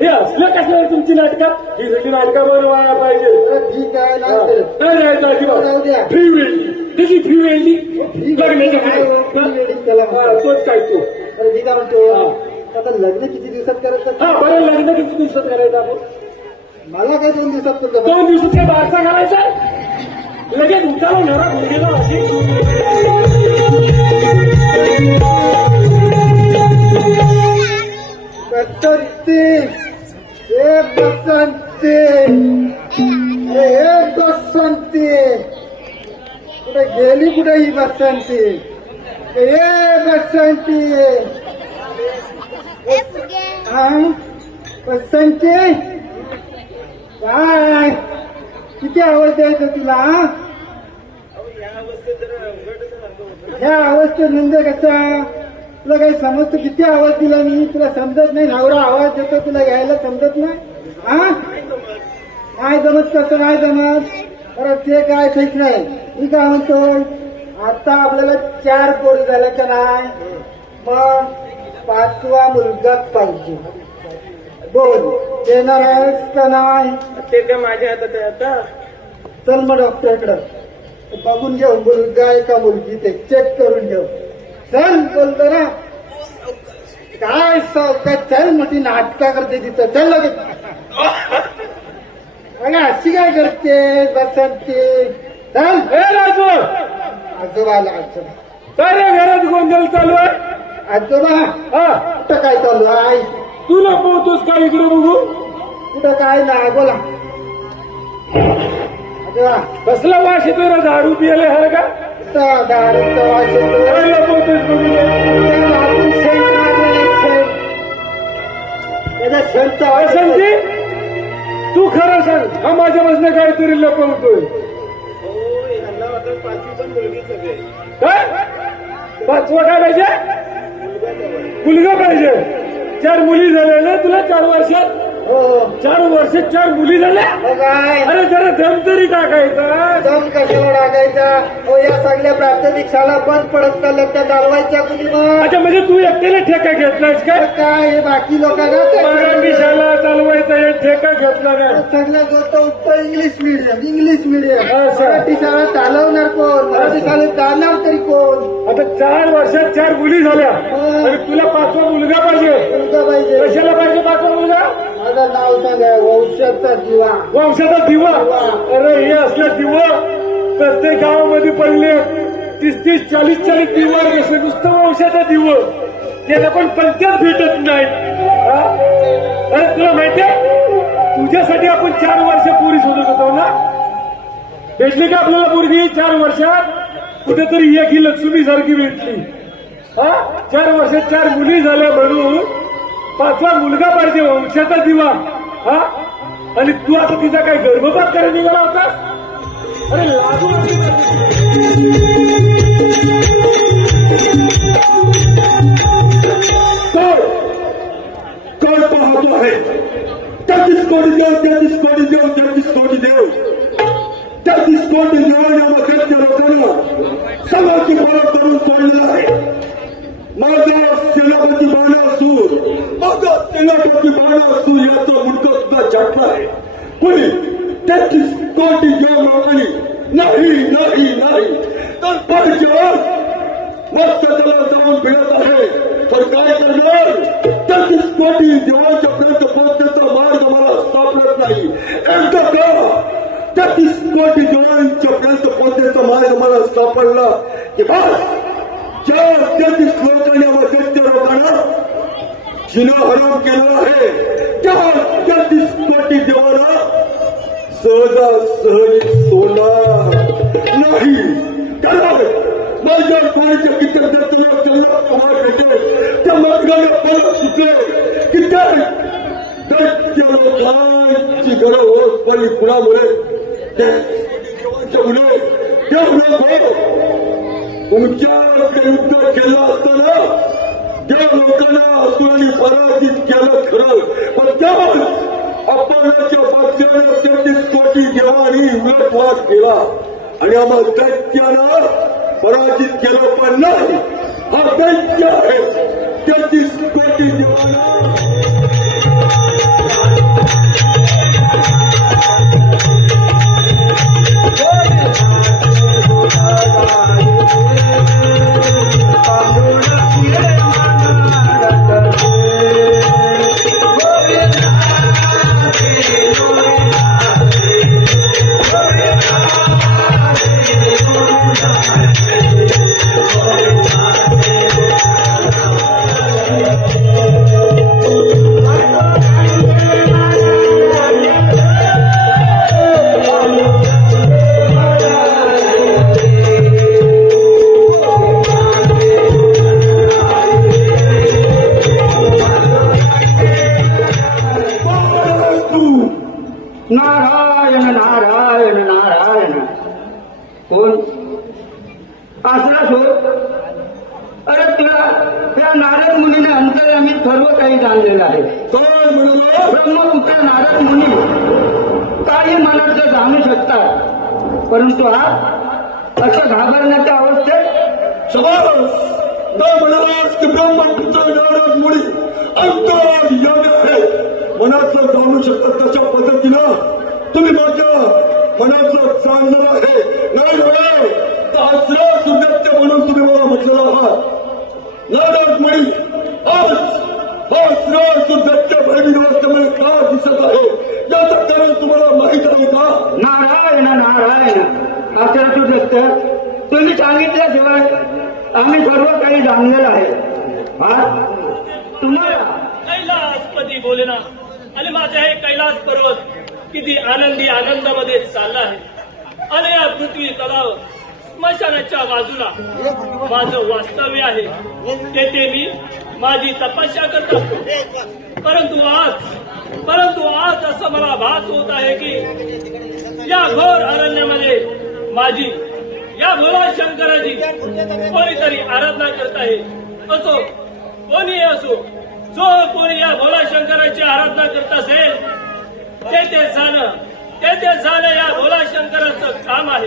हे असलं कसलं तुमची नाटकात ही सगळी नाटकं बनवायला पाहिजे. ठीक आहे ना ते. नाही जायचं अजिबात फ्री वेल्डिंग त्याची फ्री वेल्डिंग लग्नाच्या प्री वेडिंग त्याला म्हणतात. तोच काय तो अरे ठीक आहे म्हणतो. आता लग्न किती दिवसात करायचं? हा बरं लग्न किती दिवसात करायचं आपण मला काय 2 दिवसात करतो. 2 दिवसात काय बारसा घालायचा लगेच उठाला नरा मुलगीला अशी बसंती हे बसंती हे बसंती कुठे गेली कुठे ही बसंती हे बसंती हा बसंती काय किती आवाज द्यायचा तुला ह्या अवस्थेत नंद कसा तुला काही समजतं किती आवाज दिला मी तुला समजत नाही नवरा आवाज देतो तुला घ्यायला समजत नाही हा नाही जमत कसं नाही जमत बरं ते काय ठीक नाही मी काय म्हणतो आता आपल्याला 4 पोरी झाल्या का नाही मग 5वा मुलगाच पाहिजे बोल देणार आहेस का नाही ते काय माझ्या हातात आहे आता चल मग डॉक्टरकडं बघून घेऊ मुलगा आहे का मुलगी ते चेक करून घेऊ चल बोलतो ना काय काय चल मग ती नाटका करते तिथं चल लगेच अगं अशी काय करते बसंती चल ए राजू आजोबाला आजोबा काय रे घरात गोंधळ चालू आहे आजोबा हा कुठं काय चालू आहे तुला पोहतोस काय इकडे बघू कुठं काय नाही बोला आजोबा कसला वास येतोय रे दारू पियाला हर का कुठं दारूचा वास येतो काय लपवतोस बघू त्या बाजून शेण मारलेलं शेण. त्याचा शेणचा वास येतो. संजी तू खरं सांग हा माझ्यापासून काहीतरी लपवतोय काय 5वा काय पाहिजे मुलगा पाहिजे 4 मुली झाल्या ना तुला 4 वर्षात हो 4 वर्षात 4 मुली झाल्या हो काय अरे जरा दम तरी टाकायचा दम कशाला टाकायचा हो या सगळ्या प्राथमिक शाळा बंद पडत चालल्या त्या चालवायच्या कुणी मग अच्छा म्हणजे तू एकट्याला ठेका घेतलायस काय काय हे बाकी लोकांना मराठी शाळा चालवायचा हे ठेका घेतला नाही सगळ्या गोष्ट उत्तर इंग्लिश मिडियम असं. मराठी शाळा चालवणार कोण मराठी शाळेत जाणार तरी कोण आता 4 वर्षात 4 मुली झाल्या आणि तुला 5वा मुलगा पाहिजे मुलगा पाहिजे कशाला पाहिजे 5वा मुलगा माझं नाव सांगा वंशाचा दिवा वंशाचा दिवा अरे हे असल्या दिवा प्रत्येक गावामध्ये पडले 30-30, 40-40 दिवा कसं नुसतं वंशाचा दिव त्याला पण पंचायत भेटत नाही हा? अरे तुला माहितीये तुझ्यासाठी आपण 4 वर्ष पोरी शोधत होतो ना भेटली का आपल्याला पोरगी 4 वर्षात कुठेतरी एक ही लक्ष्मी सारखी भेटली हा 4 वर्षात 4 मुली झाल्या म्हणून 5वा मुलगा पाहिजे वंशाचा दिवा हा आणि तू आता तिचा काय गर्भपात करायला निघाला होतास अरे लागू कर पाहतो आहे 33 कोटी देव 33 कोटी देव 33 कोटी देव 33 कोटी देवाने मगरच्या लोकांना समाजची फरक करून सोडलेला आहे माझा सेनापती बाणासूर माझा सेनापती बाणासूर याचा मुलगा सुद्धा छाटला आहे कुणी 33 कोटी देव लोकांनी नाही नाही नाही तर पाहिजे मस्त त्याला जाऊन भिडत आहे तर काय करणार 33 कोटी देवांच्या पर्यंत पोहोचण्याचा मार्ग मला सापडत नाही एकदा का 33 कोटी देवांच्या पर्यंत पोहोचण्याचा मार्ग मला सापडला की बस ज्या 33 लोकांनी दैत्य लोकांना जिना हराम केला आहे त्या 33 कोटी देवाला सहजासहजी सोडणार नाही कारण माझ्या कोणीच्या कित्येक दत्तला चल्ला तुम्हाला भेटेल त्या मार्गाने मला सुचले की त्या लोकांची गरज होत पडली कुणामुळे देवाच्यामुळे तुमच्याकडे युद्ध केलं असताना त्या लोकांना असुरांनी पराजित केलं खरं पण त्याच अपमानाच्या पक्षाने 33 कोटी देवानी उलटवाद केला आणि आम्हा दैत्यानं पराजित केलं पण नाही हा दैत्य आहे 33 कोटी देवाना नारायण नारायण नारायण कोण असला शोध अरे तुला त्या नारद मुनीने अंतर्यामी सर्व काही जाणलेलं आहे काय म्हणाला ब्रह्मपुत्र नारद मुनी काही मनात जाणू शकतात परंतु आज असं घाबरण्याच्या अवस्थेत समाज काय म्हणालास की ब्रह्मपुत्र नारद मुनी अंतर्यामी आहे मनातलं जाणू शकतात तशा पद्धतीनं तुम्ही माझ्या मनातलं जाणलं आहे नाही नव्हे तर आश्रय सुदत्य म्हणून तुम्ही मला म्हटलेलं आहात नारद मुनी आज हा आश्रय सुदत्य भरमी अवस्थेमध्ये का दिसत आहे याचं कारण तुम्हाला माहीत आहे का नारायण नारायण आचरण दत्त तुम्ही सांगितल्याशिवाय आम्ही सर्व काही जाणलेलं आहे तुम्हाला कैलासपती बोलेना आणि माझे हे कैलास पर्वत किती आनंदी आनंदामध्ये चालला आहे आणि या पृथ्वी तलाव स्मशानाच्या बाजूला माझं वास्तव्य आहे तेथे मी माझी तपस्या करत असतो परंतु आज असं मला भास होत आहे की या घोर अरण्यामध्ये माझी या भोला शंकराची कोणीतरी आराधना करत आहे असो कोणी असो जो कोणी या भोला शंकराची आराधना करत असेल ते जाणं या भोला शंकराचं काम आहे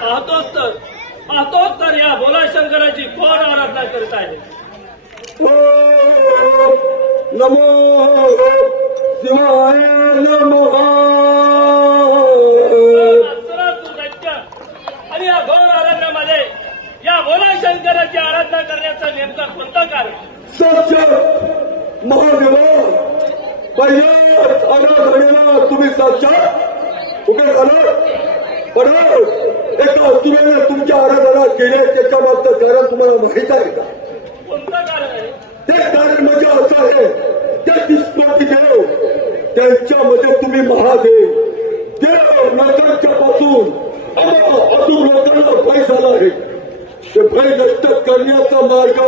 पाहतोच तर या भोला शंकराची कोण आराधना करत आहे नमो शिवाय नमः आणि या घोर अरण्यामध्ये या भोला शंकराची आराधना करण्याचं नेमकं कोणतं कारण साक्षात महादेवा पहिल्याच आराधनेला तुम्ही साक्षात उभे झाला पण एका असुराने तुमच्या आराधना केली त्याच्या मागचं कारण तुम्हाला माहित आहे का कोणतं कारण आहे ते कारण म्हणजे असं आहे त्या 30 कोटी देव त्यांच्यामध्ये तुम्ही महादेव देव नजरच्या पासून असुर लोकांना भय झाला आहे ते भय नष्ट करण्याचा मार्ग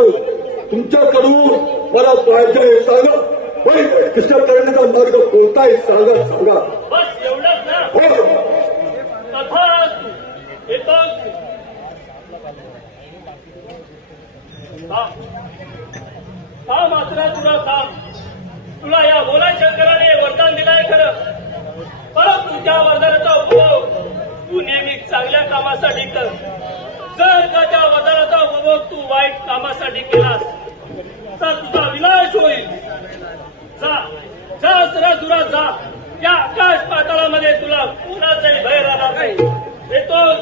तुमच्याकडून मला पाहिजे आहे सांगा भय नष्ट करण्याचा मार्ग कोणताही सांगा बस एवढंच ना हो तथास्तु येतोच हा मात्र तुला या भोला शंकराने वरदान दिलंय खरं परंतु त्या वरदानाचा उपभोग तू नेहमी चांगल्या कामासाठी कर जर का त्या वरदानाचा उपभोग तू वाईट कामासाठी केलास तर तुझा विनाश होईल जा सरसुरा जा या आकाश पाताळामध्ये तुला कोणाचाही भय राहणार नाही येतोच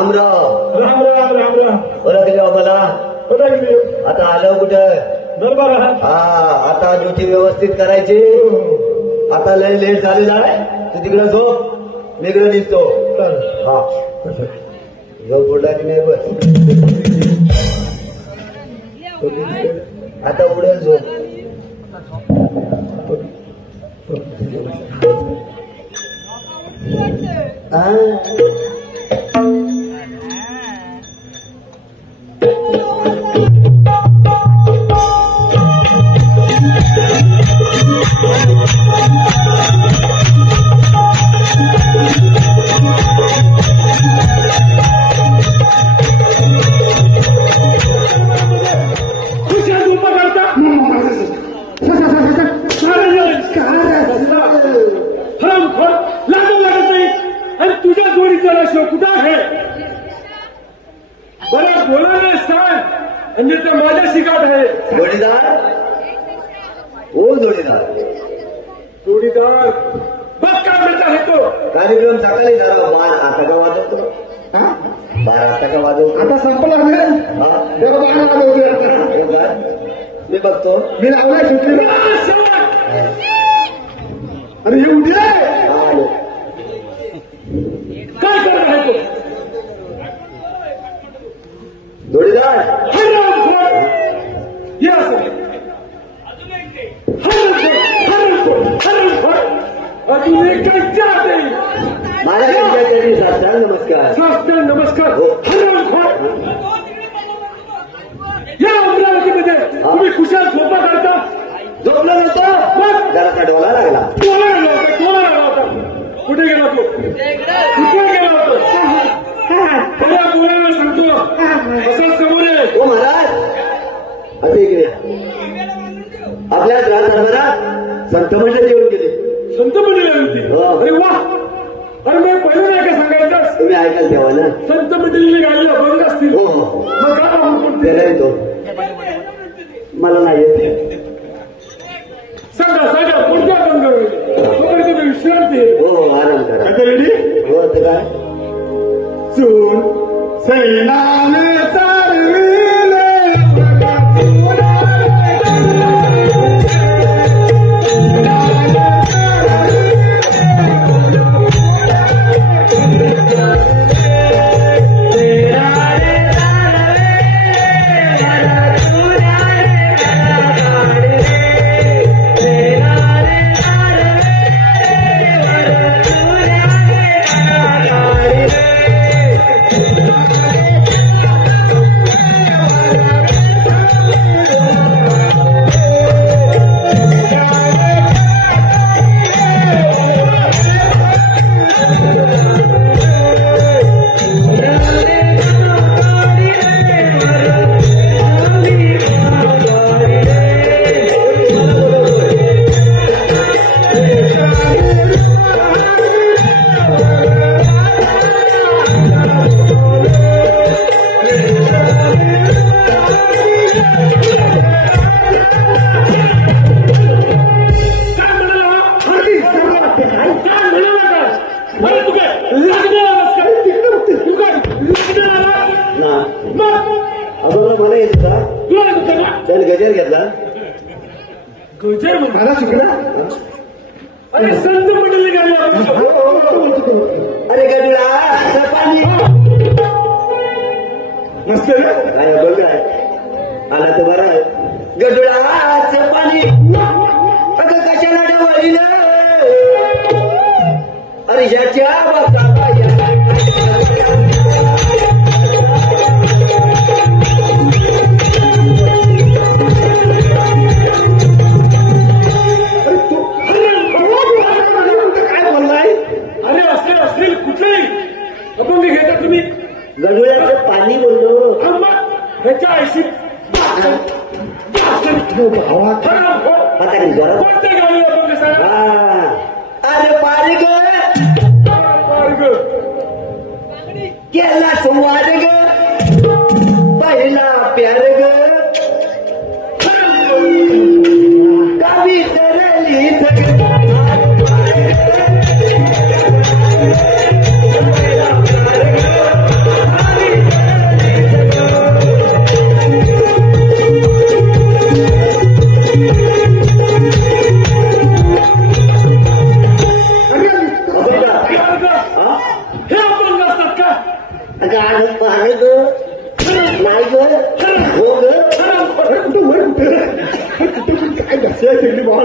राम राम. राम राम राम राम. ओळखले मला. बघा की आता आलं कुठं? दरबार हा आता ड्युटी व्यवस्थित करायची. आता लय लेट झालेला आहे. तू तिकडे झोप, मी इकडे निघतो. हा झोप बोलला की नाही बस. आता उडेल झोप. खुशाल झोपा करता हरामखोर लागत नाही. आणि तुझ्या जोडीचा राशो कुठं आहे? बरं बोलायला सांग, म्हणजे तर माझ्या शिकाट आहे. जोडीदार हो जोडीदार. जोडीदार बघ काय म्हणत आहे तो. कार्यक्रम सकाळी जरा 12 का वाजवतो. 12 का वाजवतो. आता संपला नाही. हा जरा बाहेर आलो होते. हो का? मी बघतो. मी लावलाय सुटलेला. अरे हे उठले. हा, आलो. काय करत आहे तो? जोडीदार हरामखोर ये असं हरामखोर अजून एक काय चाहते. माझ्या साष्टांग नमस्कार. साष्टांग नमस्कार. हो. हरामखोर या अमरावतीमध्ये तुम्ही खुशाल झोपा करता. झोपलो नव्हतो. जरा कडवाला लागला. कोणाला लागला होता? कुठे गेला तो? कुठे गेला होता? त्याला बोलायला सांगतो. असं समोर आहे. हो महाराज असे इकडे आपल्या ग्रहदरबारात संत मंडळी येऊन गेली. संत मंडळी आली होती. हो. अरे वा. अरे मी पहिलं नाही का सांगायचं. तुम्ही ऐकाल तेव्हा ना. संत मंडळीने गायला अभंग असतील. हो हो मग काय म्हणतो? त्याला येतो. मला नाही येत. सांगा कोणत्या अभंग तोपर्यंत तुम्ही विश्रांती आहे. हो आराम करा. आता रेडी. हो तर काय चून सैनाने चालविले त्याने गजर घेतला. गजर मला चुकला. अरे संत मंडळी गायला अरे गजूला सरपाणी मस्त रे. काय बोल काय आला तर बरा आहे. गजूला पाणी अगं कशाला डवळीला. अरे याच्या बाबा काय बोललाय. अरे असेल कुठलेही अभंग घेता तुम्ही. गजूळ्याचं पाणी बोललो. ह्याच्या ऐशी भावा आता काही जरा कोणत्या गावी अभंग सांगा. हा. अरे पारे ग मार्ग केला संवाद ग पहिला प्यार ग कावी सरली सगळं काय नाही ग हो ग कुठं वर कुठं काय घासे सगळी भाव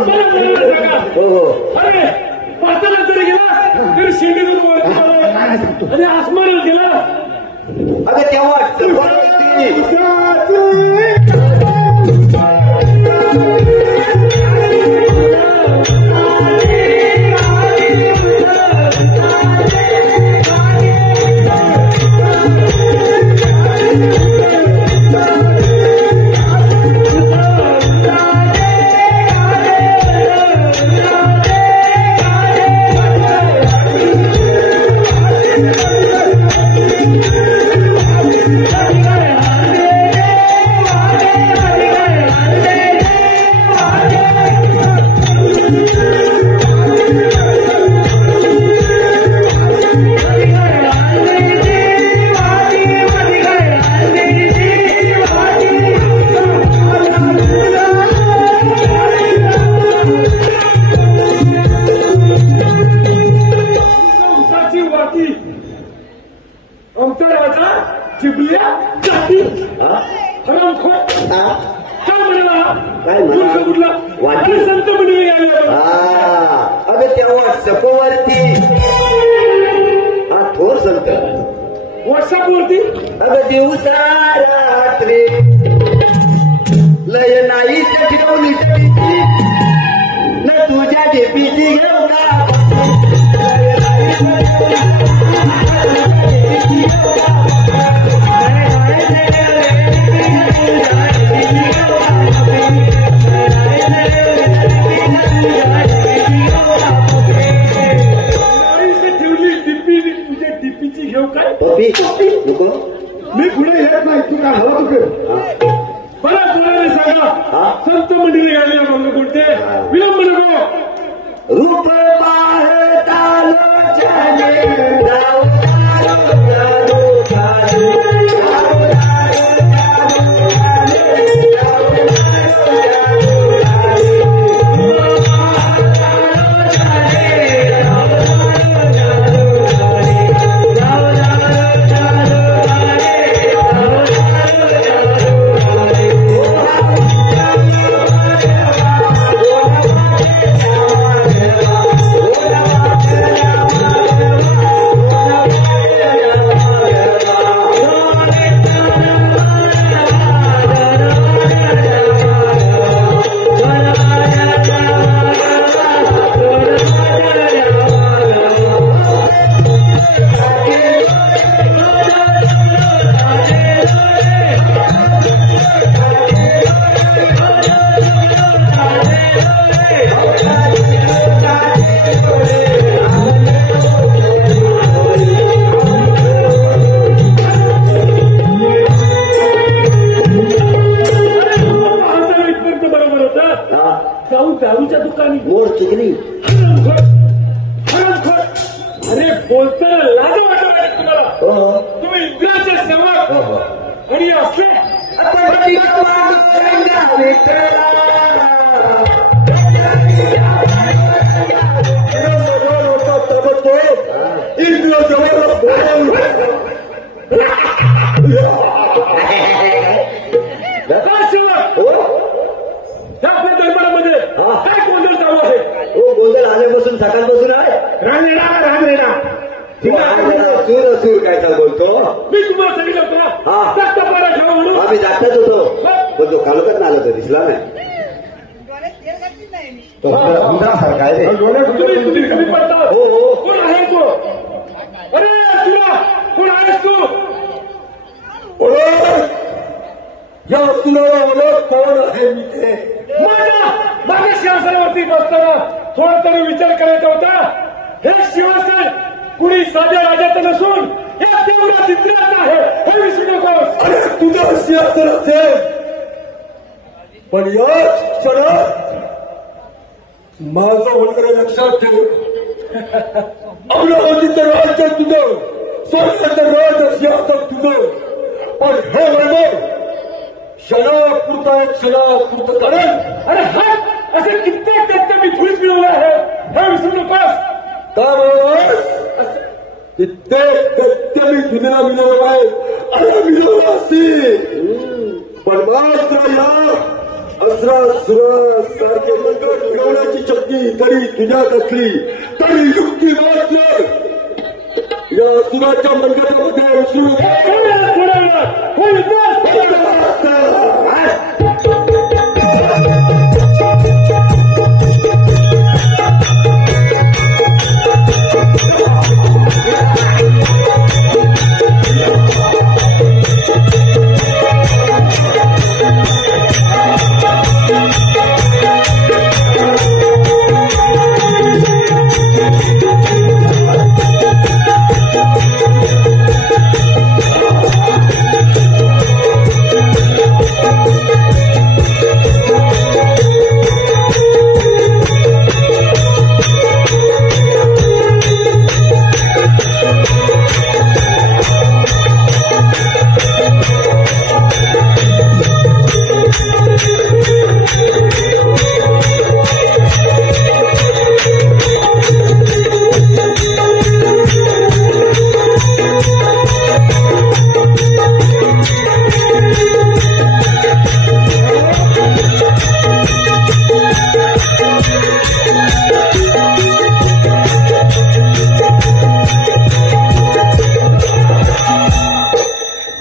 हो हो अरे पाताला जरी गेला तरी शेंडीतून वर चालला. आणि आसमानात गेला अगं तेव्हा सफरवरती उसाची वाटी आमचा राजा चिबल्या जाती हरामखोर काय म्हणाला काय म्हणाला? मूर्ख कुठला वाटी. आणि संत मंडळी आले अगं तेव्हा सफरवरती हा थोर संत व्हॉट्सअपवरती अगं दिवसा रात्री लय नाही ठेवली भीती न तुझ्या ढेपीची घेऊ का ठेवली डिप्पी तुझ्या डिप्पीची घेऊ काय पपी नको मी पुढे येत नाही तू काय हवा तू कर मला कोणाला सांगा हा? संत मंडळी आले मग कोणते विलंब नको रूप पाहता लोचने जाऊ इथपर्यंत बरोबर होता जाऊ दारूच्या दुकानी मोर चुकली हरामखोर हरामखोर अरे बोलताना लाज वाटत आहे तुम्हाला हो तुम्ही इंद्राचे सेवक हो हो आणि असले इंद्र जवळ काय सेवक हो त्या आपल्या दरबारामध्ये हा. काय गोंधळ चालू आहे हो गोंधळ आल्यापासून सकाळपासून आहे राम तू सूर सूर काय चाल बोलतो मी तुम्हाला सांगितलं होतं हा. ना सक्त पारा घ्यावा म्हणून आम्ही जातच होतो पण तो कालकत ना आला तो दिसला नाही तो उंदरासारखा आहे रे तुम्ही तुम्ही कमी पडता हो हो कोण आहे तो अरे तुला कोण आहेस तू ओळख या तुला ओळख कोण आहे मी ते माझ्या सिंहासनावरती बसताना थोडा तरी विचार करायचा होता हे सिंहासन कुणी साध्या राजाचं नसून या देवळा चित्राचं आहे हे विसरू नकोस अरे तुझं सिंहासन असेल पण याच क्षणात माझं होणारं लक्षात ठेव अमरावतीचं राज्य तुझं स्वर्गाचं राज सिंहासन तुझं पण हे वैभव क्षणापुरता आहे क्षणापुरतं कारण अरे हा असे कित्येक दैत्य मी धुळीत मिळवले आहे हे विसरू नकोस त्यामुळे कित्येक दैत्य मी दुनिया मिळवला आहे अरे मिळवला असेल पण मात्र या असुरा सारखे मंगळ मिळवण्याची शक्ती तरी तुझ्यात असली तरी युक्ती मात्र या असुराच्या मनगटामध्ये उसळून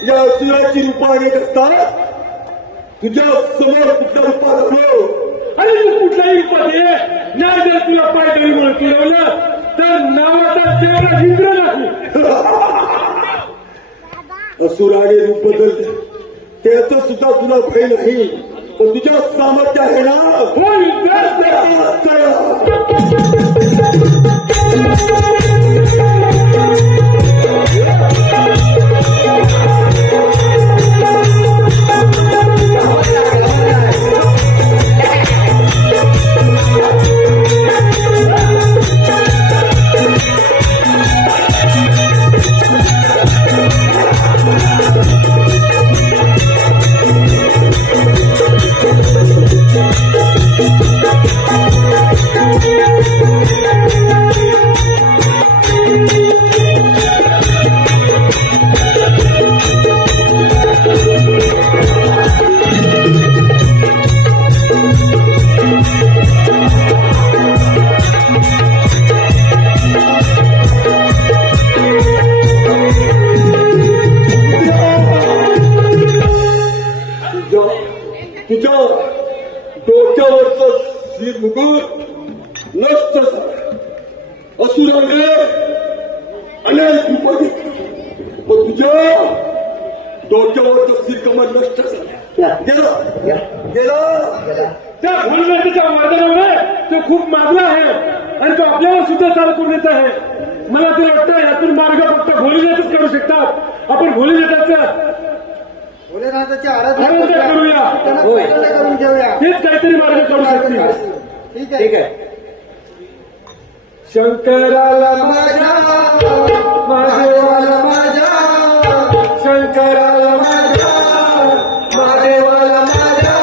या असुराची रूपा अनेक असतात तुझ्या समोर कुठल्या रूपात असलो आणि तू कुठल्याही रूपात ये नाही जर तुला पायदळी म्हणून तुडवलं तर नावाचा देवरा इंद्र नाही. असुराने रूप बदलले त्याचं सुद्धा तुला भय नाही पण तुझ्या सामर्थ्य आहे ना होय तुझ्या डोक्यावरचं सिर मुकुट नष्ट झालं असुराने अनेक रूप घेतली पण तुझ्या डोक्यावरचं सिर कमल नष्ट झालं गेला त्या भोलेनाथाच्या मैदानावर तो खूप मागला आहे आणि तो आपल्याला सुद्धा चालकून येत आहे. मला ते वाटतं यातून मार्ग फक्त भोलेनाथच काढू शकतात. आपण भोलेनाथाचं भोलेनाथाची आराधना आराधना करूया. त्यांना होय. प्रसन्न करून घेऊया. तेच काहीतरी मार्ग काढू शकतील. ठीक आहे ठीक आहे. शंकराला माझ्या महादेवाला माझ्या शंकराला माझ्या महादेवाला माझ्या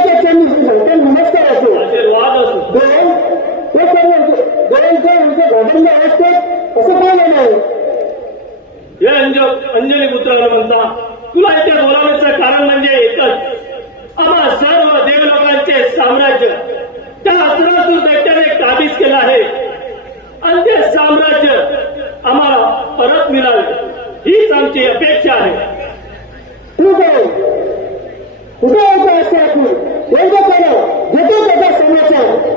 नमस्कार असो आशीर्वाद असो. घाबरले असते असं काय नाही. हे अंजली पुत्राला म्हणता तुला इथे बोलावण्याचं कारण म्हणजे एकच. आम्हा सर्व देवलोकांचे साम्राज्य त्या असुरासूर दैत्याने काबीज केलं आहे आणि ते साम्राज्य आम्हाला परत मिळावे हीच आमची अपेक्षा आहे. ठीक आहे कुठे यायचं असते आपण यांचं केलं घेतो त्याचा समाचार.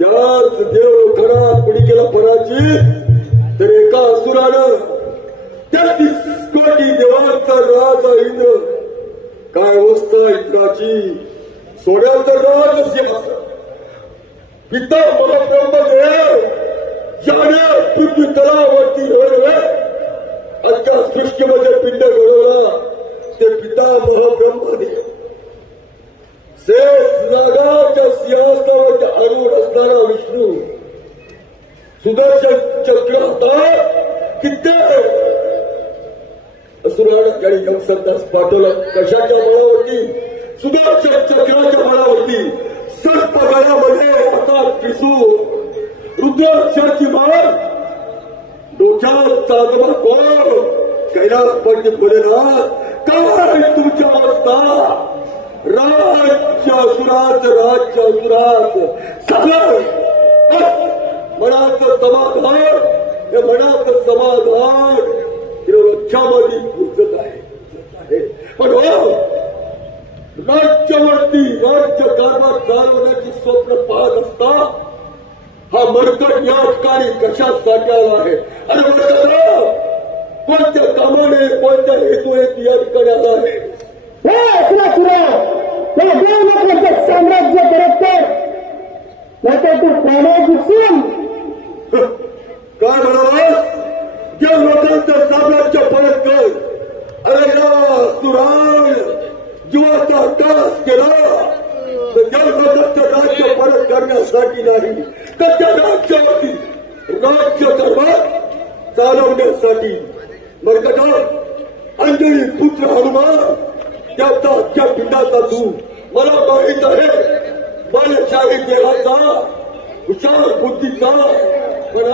त्याच देव खरा कुणी केला पराजित तर एका असुरानं 33 कोटी देवांचा राजा इंद्र काय अवस्था इंद्राची सोन्याचं राज सिंहासन पिता महाब्रह्मदेव याने पृथ्वी तलावरती अख्ख्या सृष्टीमध्ये पिंड घडवला ते पिता महाब्रह्मदेव शेष नागाच्या सिंहासनावरती आरूढ असणारा विष्णू सुदर्शन चक्र हातात किती असुराला काही यमसंदास पाठवलं कशाच्या बळावरती सुदर्शन चक्राच्या बळावरती सर्प गळ्यामध्ये हातात पिसू रुद्राक्षाची माळ डोक्यात चांदवा कोण कैलास पंडित भोलेनाथ काय तुमच्या अवस्था राज्य असुराच सगळं मनाचं समाधान हे मनाचं समाधान रोजच्यामध्ये गुजत आहे पण हो राज्यावरती राज्य कारभार चालवण्याची स्वप्न पाहत असता हा मरकट या ठिकाणी कशासाठी आला आहे आणि मरकट कोणत्या कामाने कोणत्या हेतू या ठिकाणी आला आहे साम्राज्य परत कर नाही तू प्राण्यात दिसून काय म्हणालास ज्या लोकांचं साम्राज्य परत कर अरे या सुराण जीवाचा टास केला तर ज्या लोकांचं राज्य परत करण्यासाठी नाही तर त्या राज्यावरती राज्य कारभार चालवण्यासाठी मरकटा अंजनी पुत्र हनुमान त्याचा अख्ख्या पिंडाचा तू मला माहित आहे बलशाही देहाचा हुशार बुद्धीचा पण